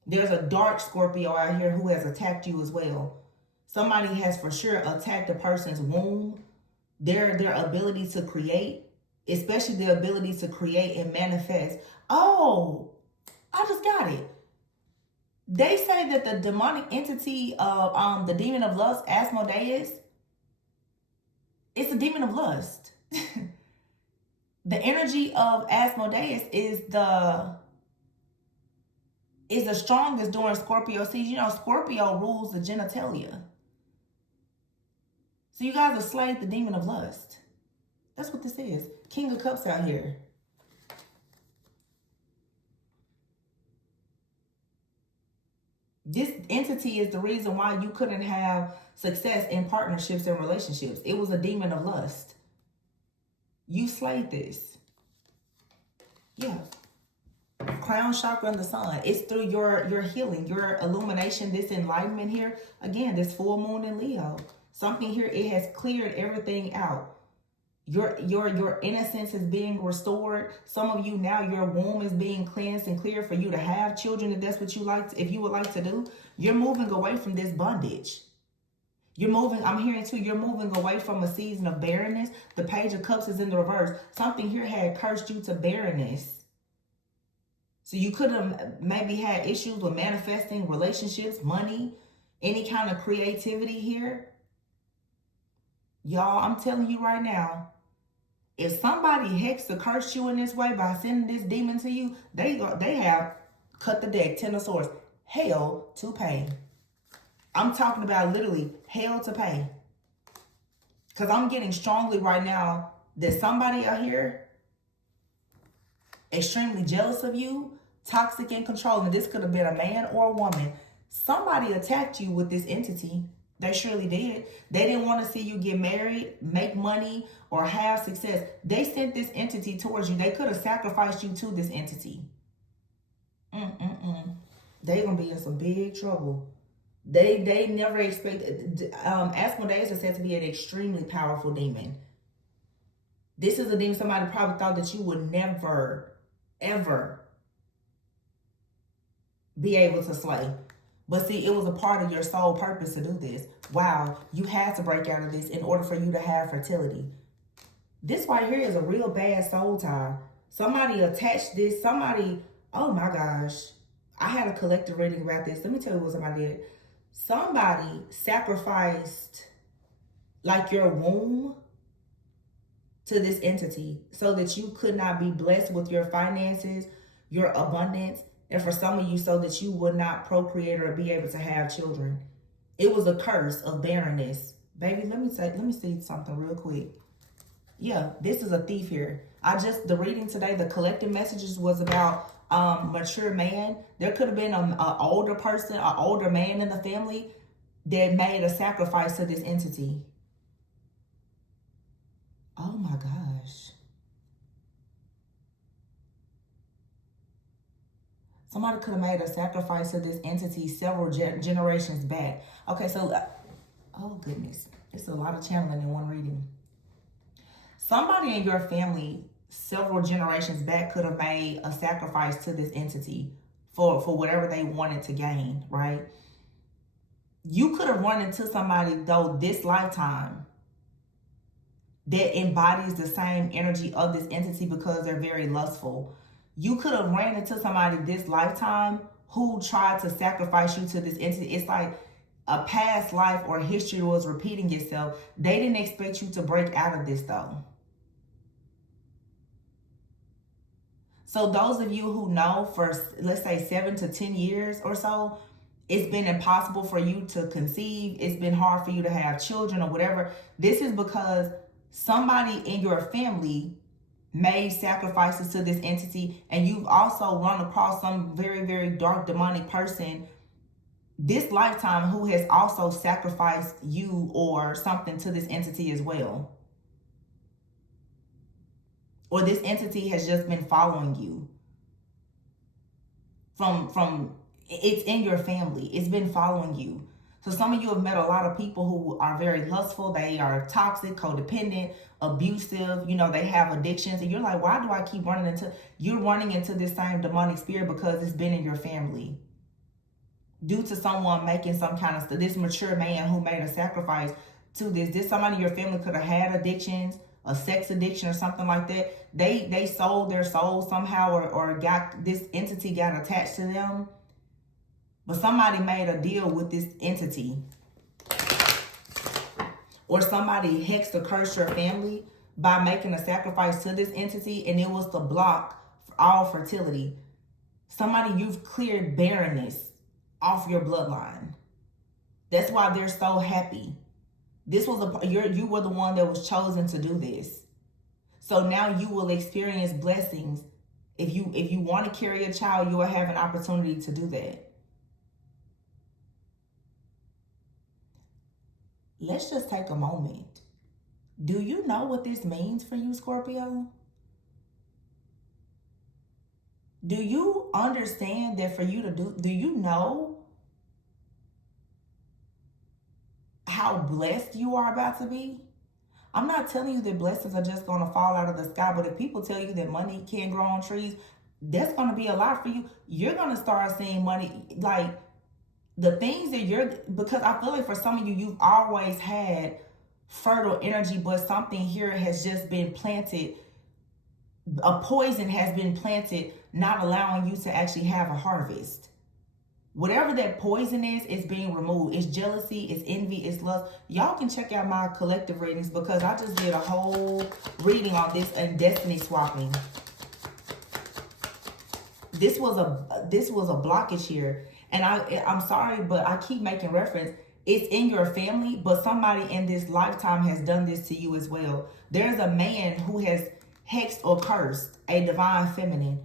There's a dark Scorpio out here who has attacked you as well. Somebody has for sure attacked a person's womb, their ability to create, especially the ability to create and manifest. Oh, I just got it. They say that the demonic entity of the demon of lust, Asmodeus, it's a demon of lust. The energy of Asmodeus is the strongest during Scorpio season. Scorpio rules the genitalia. So you guys have slayed the demon of lust. That's what this is. King of Cups out here. This entity is the reason why you couldn't have success in partnerships and relationships. It was a demon of lust. You slayed this. Yeah. Crown chakra and the sun. It's through your healing, your illumination, this enlightenment here. Again, this full moon in Leo. Something here, it has cleared everything out. Your innocence is being restored. Some of you now, your womb is being cleansed and cleared for you to have children, if that's what you like, if you would like to do. You're moving away from this bondage. I'm hearing too, you're moving away from a season of barrenness. The Page of Cups is in the reverse. Something here had cursed you to barrenness. So you could have maybe had issues with manifesting relationships, money, any kind of creativity here. Y'all, I'm telling you right now, if somebody hexed or cursed you in this way by sending this demon to you, they have cut the deck, 10 of Swords, hell to pay. I'm talking about literally hell to pay. Because I'm getting strongly right now that somebody out here extremely jealous of you, toxic and controlling. This could have been a man or a woman. Somebody attacked you with this entity. They surely did. They didn't want to see you get married, make money, or have success. They sent this entity towards you. They could have sacrificed you to this entity. They gonna be in some big trouble. They never expected. Asmodeus is said to be an extremely powerful demon. This is a demon somebody probably thought that you would never, ever be able to slay. But see, it was a part of your soul purpose to do this. Wow, you had to break out of this in order for you to have fertility. This right here is a real bad soul tie. Somebody attached this, somebody, oh my gosh. I had a collective reading about this. Let me tell you what somebody did. Somebody sacrificed like your womb to this entity so that you could not be blessed with your finances, your abundance, and for some of you so that you would not procreate or be able to have children. It was a curse of barrenness. Baby, let me see something real quick. Yeah, this is a thief here. The reading today, the collective messages was about mature man. There could have been an older person, an older man in the family that made a sacrifice to this entity. Oh my gosh. Somebody could have made a sacrifice to this entity several generations back. Okay, so, oh goodness. It's a lot of channeling in one reading. Somebody in your family several generations back could have made a sacrifice to this entity for whatever they wanted to gain, right? You could have run into somebody, though, this lifetime that embodies the same energy of this entity because they're very lustful. You could have ran into somebody this lifetime who tried to sacrifice you to this entity. It's like a past life or history was repeating itself. They didn't expect you to break out of this, though. So those of you who know for, let's say, 7 to 10 years or so, it's been impossible for you to conceive. It's been hard for you to have children or whatever. This is because somebody in your family made sacrifices to this entity, and you've also run across some very, very dark demonic person this lifetime who has also sacrificed you or something to this entity as well. Or this entity has just been following you from it's in your family. It's been following you. So some of you have met a lot of people who are very lustful. They are toxic, codependent, abusive. You know, they have addictions. And you're like, why do I keep running into... You're running into this same demonic spirit because it's been in your family. Due to someone making some kind of... This mature man who made a sacrifice to this somebody in your family could have had addictions, a sex addiction or something like that. They sold their soul somehow or got... This entity got attached to them. But somebody made a deal with this entity. Or somebody hexed or cursed your family by making a sacrifice to this entity, and it was to block all fertility. Somebody, you've cleared barrenness off your bloodline. That's why they're so happy. This was you were the one that was chosen to do this. So now you will experience blessings. If you want to carry a child, you will have an opportunity to do that. Let's just take a moment. Do you know what this means for you, Scorpio? Do you understand that for you to do you know how blessed you are about to be? I'm not telling you that blessings are just going to fall out of the sky, but if people tell you that money can't grow on trees, that's going to be a lot for you. You're going to start seeing money, like, the things that because I feel like for some of you, you've always had fertile energy, but something here has just been planted. A poison has been planted, not allowing you to actually have a harvest. Whatever that poison is being removed. It's jealousy, it's envy, it's lust. Y'all can check out my collective readings because I just did a whole reading on this and destiny swapping. This was a blockage here. And I'm sorry, but I keep making reference. It's in your family, but somebody in this lifetime has done this to you as well. There's a man who has hexed or cursed a divine feminine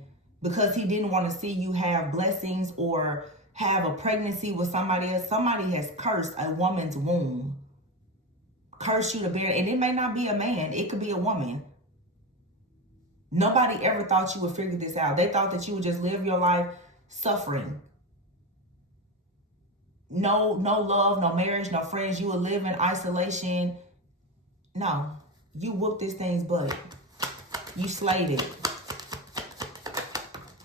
because he didn't want to see you have blessings or have a pregnancy with somebody else. Somebody has cursed a woman's womb. Cursed you to bear. And it may not be a man. It could be a woman. Nobody ever thought you would figure this out. They thought that you would just live your life suffering. No love, no marriage, no friends. You will live in isolation. No, you whooped this thing's butt. You slayed it.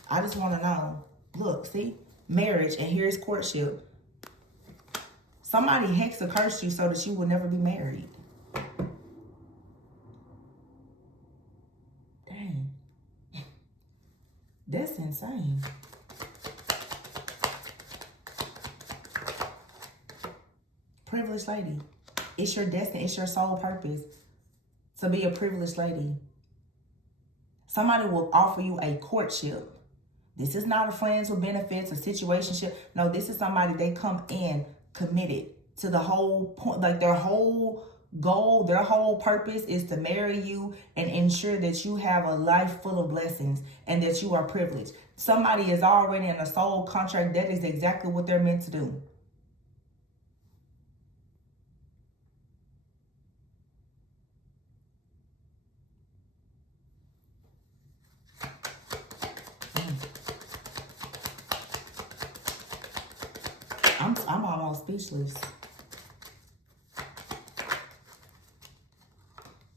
I just want to know. Look, see? Marriage, and here's courtship. Somebody hexa cursed you so that you will never be married. Dang. That's insane. Privileged lady. It's your destiny. It's your soul purpose to be a privileged lady. Somebody will offer you a courtship. This is not a friends with benefits, a situationship. No, this is somebody, they come in committed to the whole point, like their whole goal, their whole purpose is to marry you and ensure that you have a life full of blessings and that you are privileged. Somebody is already in a soul contract. That is exactly what they're meant to do. I'm almost speechless.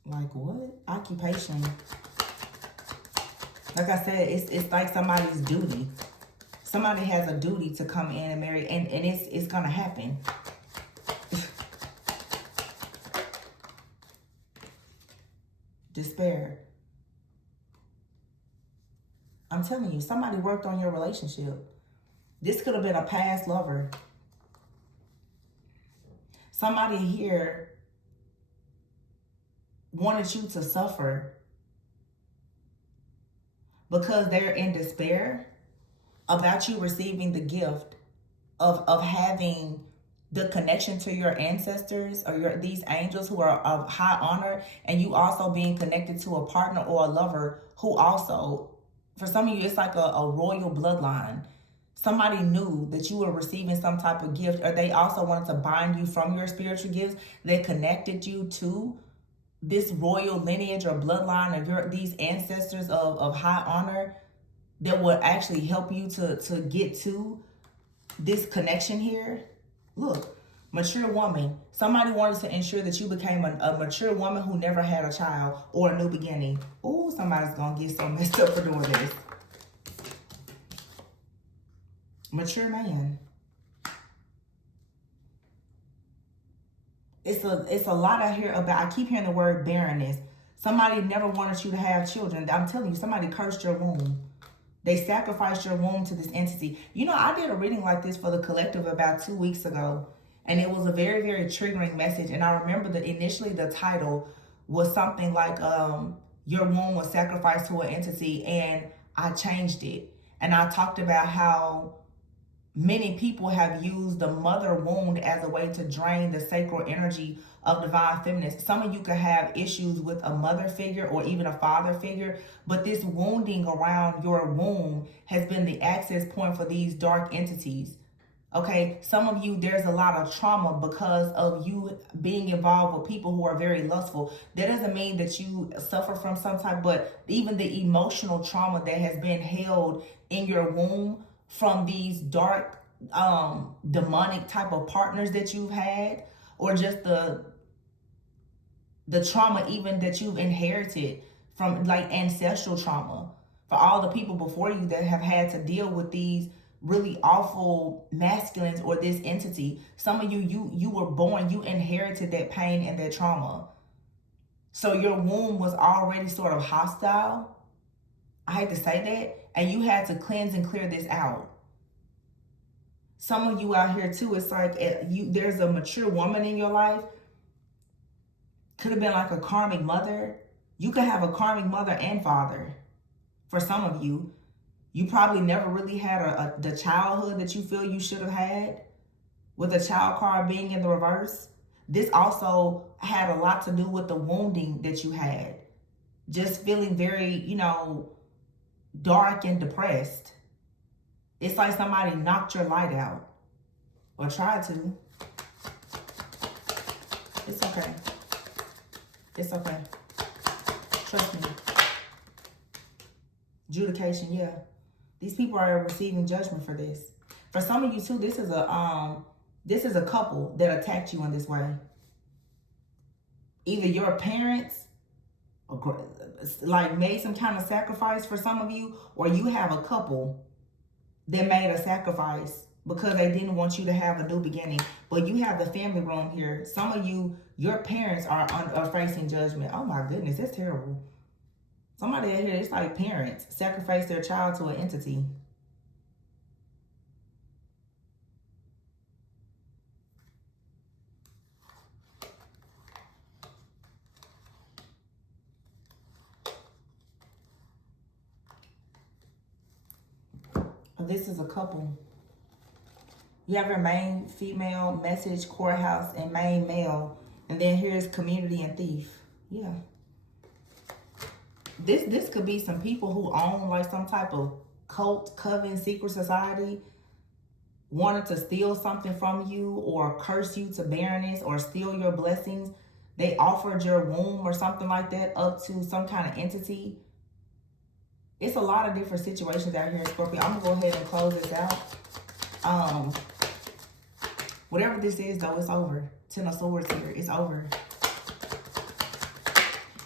Like what? Occupation. Like I said, it's like somebody's duty. Somebody has a duty to come in and marry, and it's gonna happen. Despair. I'm telling you, somebody worked on your relationship. This could have been a past lover. Somebody here wanted you to suffer because they're in despair about you receiving the gift of having the connection to your ancestors or these angels who are of high honor, and you also being connected to a partner or a lover who also, for some of you, it's like a royal bloodline. Somebody knew that you were receiving some type of gift, or they also wanted to bind you from your spiritual gifts. They connected you to this royal lineage or bloodline of these ancestors of high honor that would actually help you to get to this connection here. Look, mature woman. Somebody wanted to ensure that you became a mature woman who never had a child or a new beginning. Oh, somebody's going to get so messed up for doing this. Mature man. It's a lot out here about, I keep hearing the word barrenness. Somebody never wanted you to have children. I'm telling you, somebody cursed your womb. They sacrificed your womb to this entity. You know, I did a reading like this for the collective about 2 weeks ago, and it was a very, very triggering message. And I remember that initially the title was something like, your womb was sacrificed to an entity, and I changed it. And I talked about how many people have used the mother wound as a way to drain the sacral energy of divine feminine. Some of you could have issues with a mother figure or even a father figure, but this wounding around your womb has been the access point for these dark entities. Okay, some of you, there's a lot of trauma because of you being involved with people who are very lustful. That doesn't mean that you suffer from some type, but even the emotional trauma that has been held in your womb from these dark, demonic type of partners that you've had, or just the trauma even that you've inherited from like ancestral trauma, for all the people before you that have had to deal with these really awful masculines or this entity. Some of you were born, you inherited that pain and that trauma. So your womb was already sort of hostile. I hate to say that. And you had to cleanse and clear this out. Some of you out here too, it's like there's a mature woman in your life. Could have been like a karmic mother. You could have a karmic mother and father. For some of you, you probably never really had the childhood that you feel you should have had, with the child card being in the reverse. This also had a lot to do with the wounding that you had. Just feeling very, dark and depressed. It's like somebody knocked your light out. Or tried to. It's okay. It's okay. Trust me. Adjudication, yeah. These people are receiving judgment for this. For some of you too, this is a couple that attacked you in this way. Either your parents like made some kind of sacrifice for some of you, or you have a couple that made a sacrifice because they didn't want you to have a new beginning. But you have the family room here. Some of you, your parents are facing judgment. Oh my goodness, that's terrible. Somebody out here, it's like parents sacrifice their child to an entity. This is a couple. You have your main female, message, courthouse, and main male. And then here's community and thief. Yeah. This could be some people who own like some type of cult, coven, secret society, wanted to steal something from you or curse you to barrenness or steal your blessings. They offered your womb or something like that up to some kind of entity. It's a lot of different situations out here, Scorpio. I'm going to go ahead and close this out. Whatever this is, though, it's over. Ten of Swords here. It's over.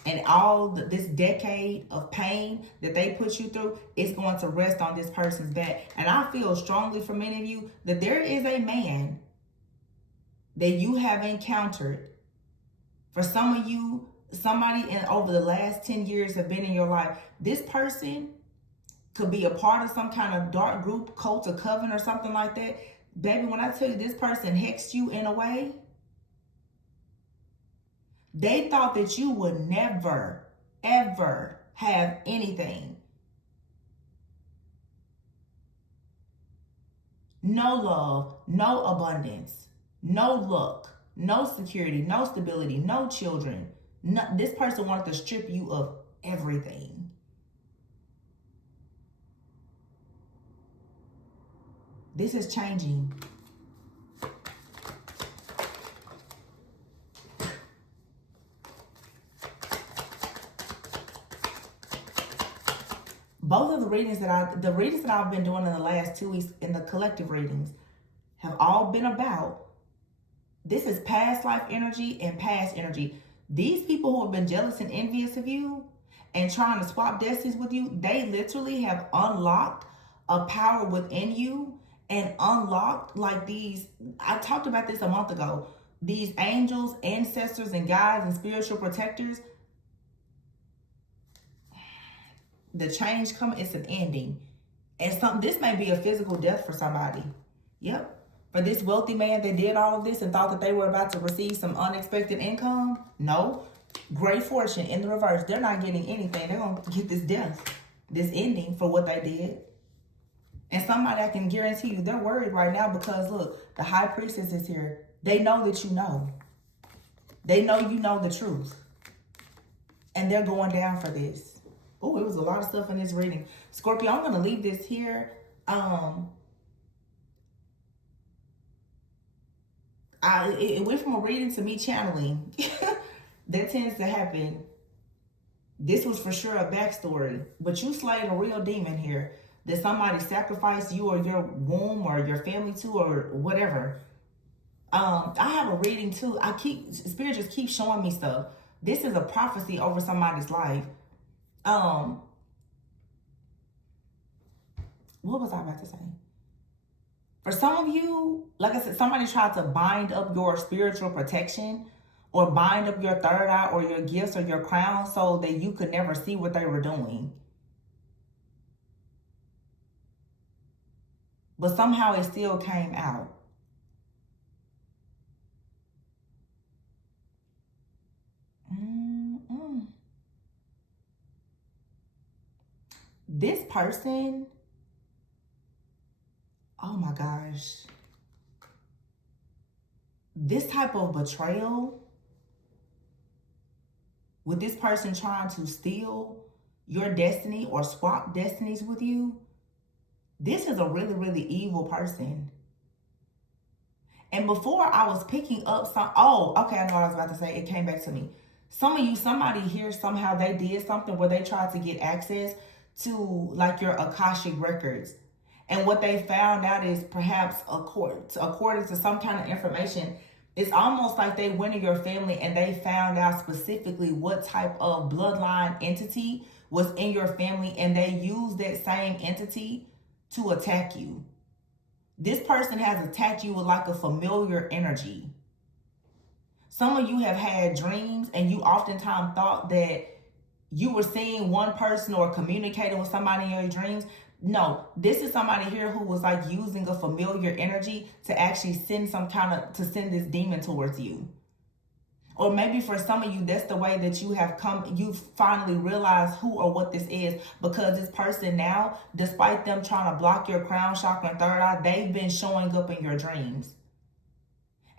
And all this decade of pain that they put you through is going to rest on this person's back. And I feel strongly for many of you that there is a man that you have encountered. For some of you, somebody over the last 10 years have been in your life. This person could be a part of some kind of dark group, cult, or coven, or something like that. Baby, when I tell you this person hexed you in a way, they thought that you would never, ever have anything. No love, no abundance, no luck, no security, no stability, no children. No, this person wanted to strip you of everything. This is changing. Both of the readings that I've been doing in the last 2 weeks in the collective readings have all been about, this is past life energy and past energy. These people who have been jealous and envious of you and trying to swap destinies with you, they literally have unlocked a power within you and unlocked like these, I talked about this a month ago, these angels, ancestors, and guides and spiritual protectors. The change coming, it's an ending. And this may be a physical death for somebody. Yep. For this wealthy man that did all of this and thought that they were about to receive some unexpected income, no. Great fortune in the reverse. They're not getting anything. They're going to get this death, this ending for what they did. And somebody, I can guarantee you, they're worried right now because, look, the high priestess is here. They know that you know. They know you know the truth. And they're going down for this. Oh, it was a lot of stuff in this reading. Scorpio, I'm going to leave this here. It went from a reading to me channeling. That tends to happen. This was for sure a backstory. But you slayed a real demon here. That somebody sacrificed you or your womb or your family to or whatever. I have a reading too. Spirit just keeps showing me stuff. This is a prophecy over somebody's life. What was I about to say? For some of you, like I said, somebody tried to bind up your spiritual protection or bind up your third eye or your gifts or your crown so that you could never see what they were doing. But somehow it still came out. This person, oh my gosh. This type of betrayal, with this person trying to steal your destiny or swap destinies with you, this is a really, really evil person. And before I was picking up I know what I was about to say. It came back to me. Some of you, somebody here, somehow they did something where they tried to get access to like your Akashic records. And what they found out is perhaps according to some kind of information, it's almost like they went in your family and they found out specifically what type of bloodline entity was in your family, and they used that same entity to attack you. This person has attacked you with like a familiar energy. Some of you have had dreams and you oftentimes thought that you were seeing one person or communicating with somebody in your dreams. No, this is somebody here who was like using a familiar energy to actually send to send this demon towards you. Or maybe for some of you, that's the way that you've finally realized who or what this is, because this person now, despite them trying to block your crown chakra and third eye, they've been showing up in your dreams.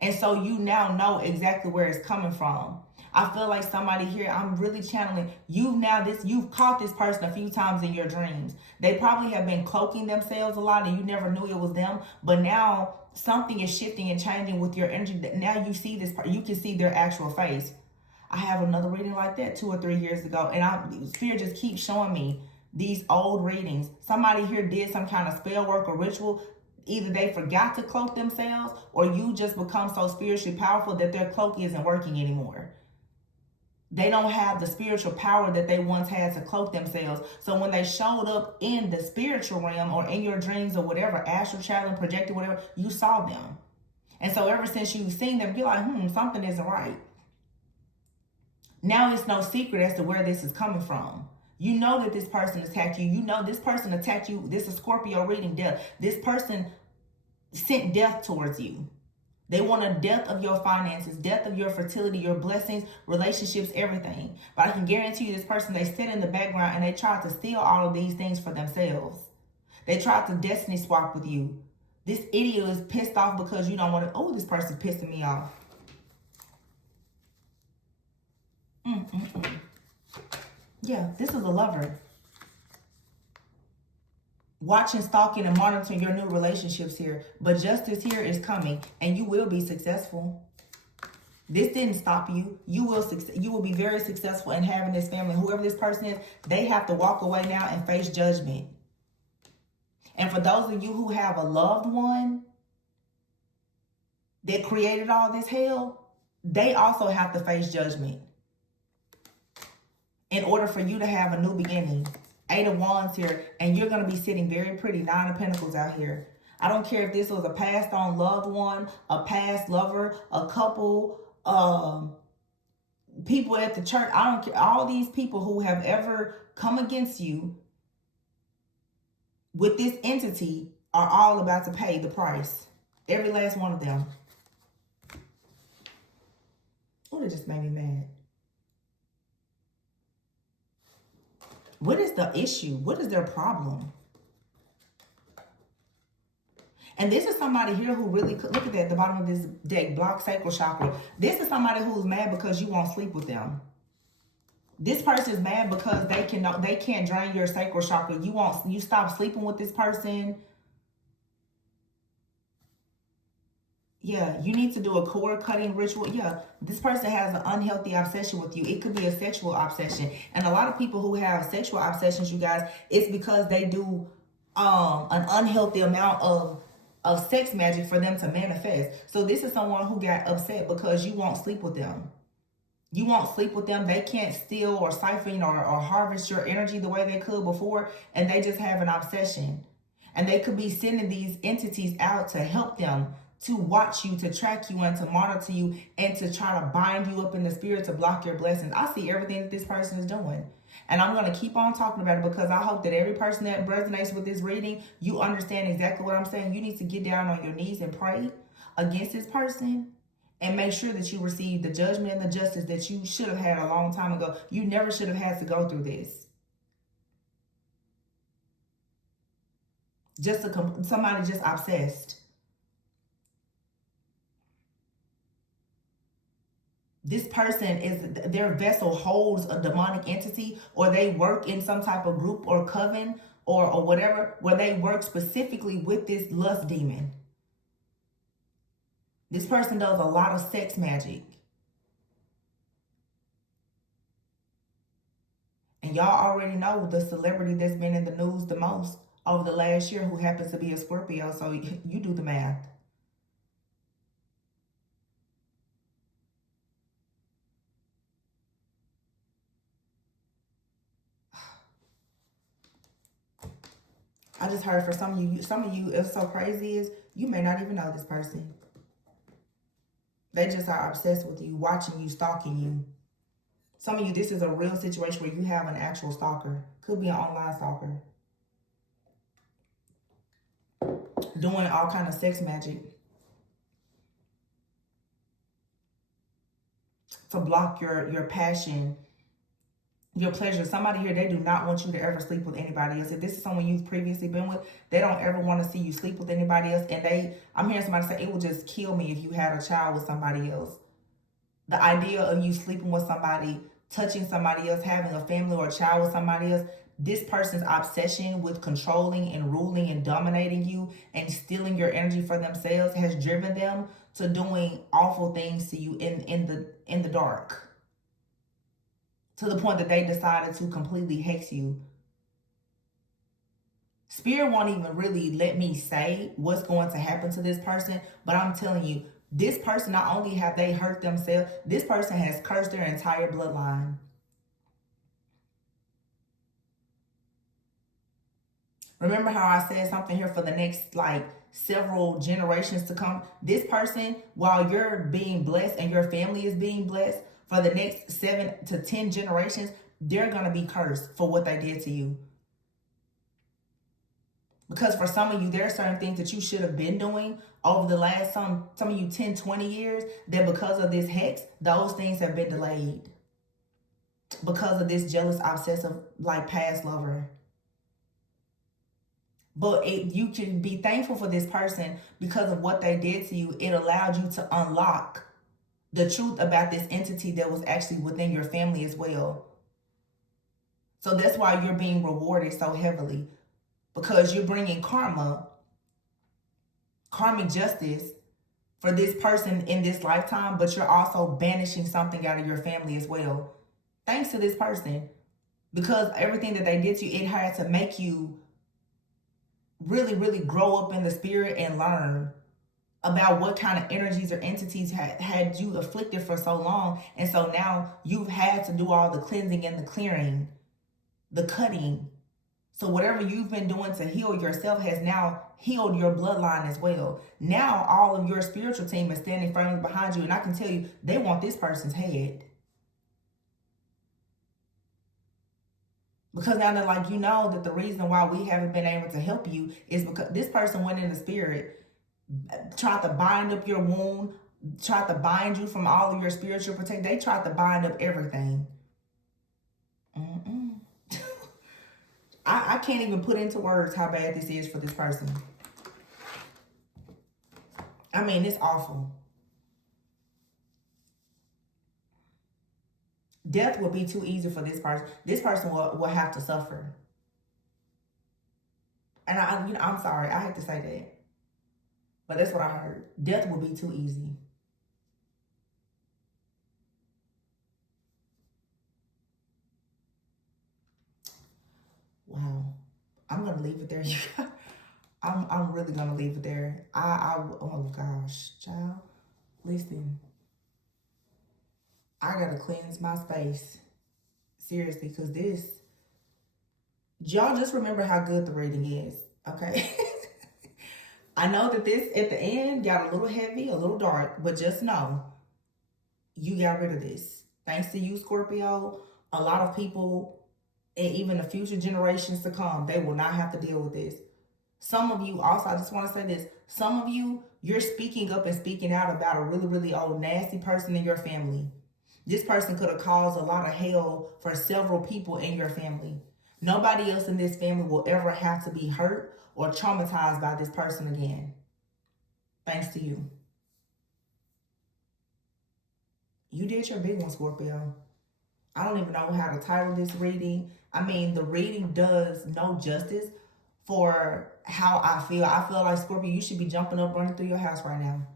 And so you now know exactly where it's coming from. I feel like somebody here, I'm really channeling, you've caught this person a few times in your dreams. They probably have been cloaking themselves a lot and you never knew it was them. But now something is shifting and changing with your energy. Now you see this, you can see their actual face. I have another reading like that 2 or 3 years ago. And Spirit just keeps showing me these old readings. Somebody here did some kind of spell work or ritual. Either they forgot to cloak themselves, or you just become so spiritually powerful that their cloak isn't working anymore. They don't have the spiritual power that they once had to cloak themselves. So when they showed up in the spiritual realm or in your dreams or whatever, astral traveling, projected, whatever, you saw them. And so ever since you've seen them, you're like, something isn't right. Now it's no secret as to where this is coming from. You know that this person attacked you. You know this person attacked you. This is Scorpio reading death. This person sent death towards you. They want a death of your finances, death of your fertility, your blessings, relationships, everything. But I can guarantee you this person, they sit in the background and they try to steal all of these things for themselves. They tried to destiny swap with you. This idiot is pissed off because you don't want to, this person's pissing me off. Yeah, this is a lover. Watching, stalking, and monitoring your new relationships here. But justice here is coming, and you will be successful. This didn't stop you. You will be very successful in having this family. Whoever this person is, they have to walk away now and face judgment. And for those of you who have a loved one that created all this hell, they also have to face judgment in order for you to have a new beginning. 8 of Wands here, and you're going to be sitting very pretty. 9 of Pentacles out here. I don't care if this was a passed on loved one, a past lover, a couple, people at the church. I don't care. All these people who have ever come against you with this entity are all about to pay the price. Every last one of them. Oh, it just made me mad. What is the issue? What is their problem? And this is somebody here who really could, look at that at the bottom of this deck, block sacral chakra. This is somebody who's mad because you won't sleep with them. This person is mad because they can't drain your sacral chakra. You stop sleeping with this person. Yeah, you need to do a cord cutting ritual. Yeah, this person has an unhealthy obsession with you. It could be a sexual obsession. And a lot of people who have sexual obsessions, you guys, it's because they do an unhealthy amount of sex magic for them to manifest. So this is someone who got upset because you won't sleep with them. You won't sleep with them. They can't steal or siphon or harvest your energy the way they could before. And they just have an obsession. And they could be sending these entities out to help them, to watch you, to track you, and to monitor you, and to try to bind you up in the spirit to block your blessings. I see everything that this person is doing. And I'm going to keep on talking about it because I hope that every person that resonates with this reading, you understand exactly what I'm saying. You need to get down on your knees and pray against this person and make sure that you receive the judgment and the justice that you should have had a long time ago. You never should have had to go through this. Somebody just obsessed. This person their vessel holds a demonic entity, or they work in some type of group or coven or whatever, where they work specifically with this lust demon. This person does a lot of sex magic. And y'all already know the celebrity that's been in the news the most over the last year who happens to be a Scorpio. So you do the math. I just heard for some of you, it's so crazy is you may not even know this person. They just are obsessed with you, watching you, stalking you. Some of you, this is a real situation where you have an actual stalker. Could be an online stalker. Doing all kind of sex magic to block your passion, your pleasure. Somebody here, they do not want you to ever sleep with anybody else. If this is someone you've previously been with, they don't ever want to see you sleep with anybody else. And I'm hearing somebody say, it would just kill me if you had a child with somebody else. The idea of you sleeping with somebody, touching somebody else, having a family or a child with somebody else, this person's obsession with controlling and ruling and dominating you and stealing your energy for themselves has driven them to doing awful things to you in the dark, to the point that they decided to completely hex you. Spirit won't even really let me say what's going to happen to this person, but I'm telling you, this person, not only have they hurt themselves, this person has cursed their entire bloodline. Remember how I said something here for the next like several generations to come? This person, while you're being blessed and your family is being blessed, for the next 7 to 10 generations, they're going to be cursed for what they did to you. Because for some of you, there are certain things that you should have been doing over the last, some of you 10, 20 years, that because of this hex, those things have been delayed. Because of this jealous, obsessive, like past lover. But you can be thankful for this person because of what they did to you. It allowed you to unlock the truth about this entity that was actually within your family as well. So that's why you're being rewarded so heavily, because you're bringing karmic justice for this person in this lifetime, but you're also banishing something out of your family as well. Thanks to this person, because everything that they did to you, it had to make you really, really grow up in the spirit and learn about what kind of energies or entities had you afflicted for so long. And so now you've had to do all the cleansing and the clearing, the cutting. So whatever you've been doing to heal yourself has now healed your bloodline as well. Now all of your spiritual team is standing firmly behind you. And I can tell you, they want this person's head. Because now they're like, you know that the reason why we haven't been able to help you is because this person went in the spirit, tried to bind up your wound, tried to bind you from all of your spiritual protection. They tried to bind up everything. I can't even put into words how bad this is for this person. I mean, it's awful. Death would be too easy for this person. This person will have to suffer. And I'm sorry, I hate to say that, but that's what I heard. Death will be too easy. Wow. I'm gonna leave it there. I'm really gonna leave it there. Oh gosh, child. Listen. I gotta cleanse my space. Seriously, because y'all just remember how good the reading is, okay? I know that this, at the end, got a little heavy, a little dark, but just know, you got rid of this. Thanks to you, Scorpio, a lot of people, and even the future generations to come, they will not have to deal with this. Some of you, also, I just want to say this, some of you, you're speaking up and speaking out about a really, really old, nasty person in your family. This person could have caused a lot of hell for several people in your family. Nobody else in this family will ever have to be hurt or traumatized by this person again. Thanks to you. You did your big one, Scorpio. I don't even know how to title this reading. I mean, the reading does no justice for how I feel. I feel like, Scorpio, you should be jumping up, running through your house right now.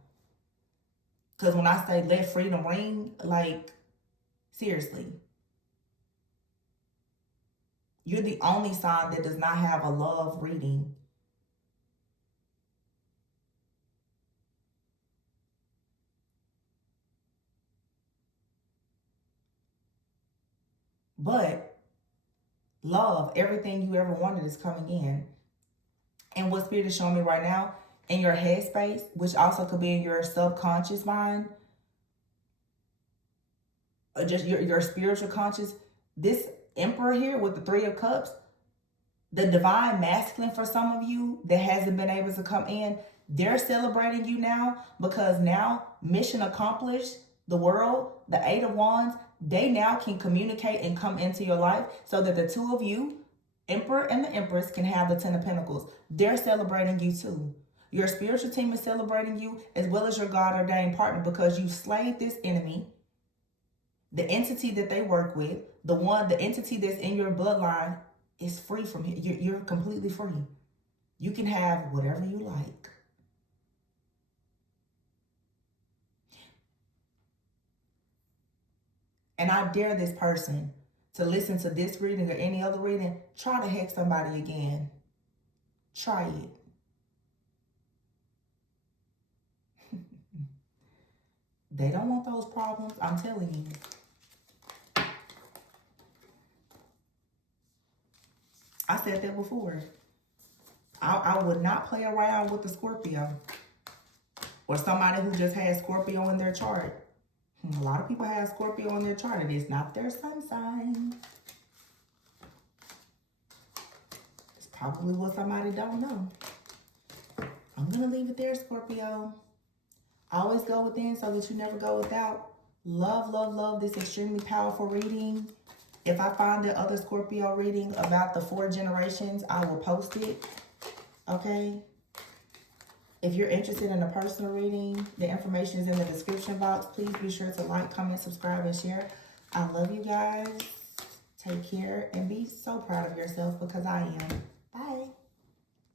Because when I say let freedom ring, like, seriously. You're the only sign that does not have a love reading. But love, everything you ever wanted is coming in. And what Spirit is showing me right now, in your headspace, which also could be in your subconscious mind, or just your spiritual conscious, this Emperor here with the Three of Cups, the divine masculine for some of you that hasn't been able to come in, they're celebrating you now, because now mission accomplished. The world, the Eight of Wands, they now can communicate and come into your life so that the two of you, Emperor and the Empress, can have the Ten of Pentacles. They're celebrating you too. Your spiritual team is celebrating you, as well as your God-ordained partner, because you slayed this enemy, the entity that they work with, the entity that's in your bloodline is free from here. You're completely free. You can have whatever you like. And I dare this person to listen to this reading or any other reading. Try to hex somebody again. Try it. They don't want those problems, I'm telling you. I said that before. I would not play around with the Scorpio or somebody who just has Scorpio in their chart. A lot of people have Scorpio in their chart and it's not their sun sign. It's probably what somebody don't know. I'm going to leave it there, Scorpio. Always go within so that you never go without. Love, love, love this extremely powerful reading. If I find the other Scorpio reading about the 4 generations, I will post it. Okay? If you're interested in a personal reading, the information is in the description box. Please be sure to like, comment, subscribe, and share. I love you guys. Take care and be so proud of yourself, because I am.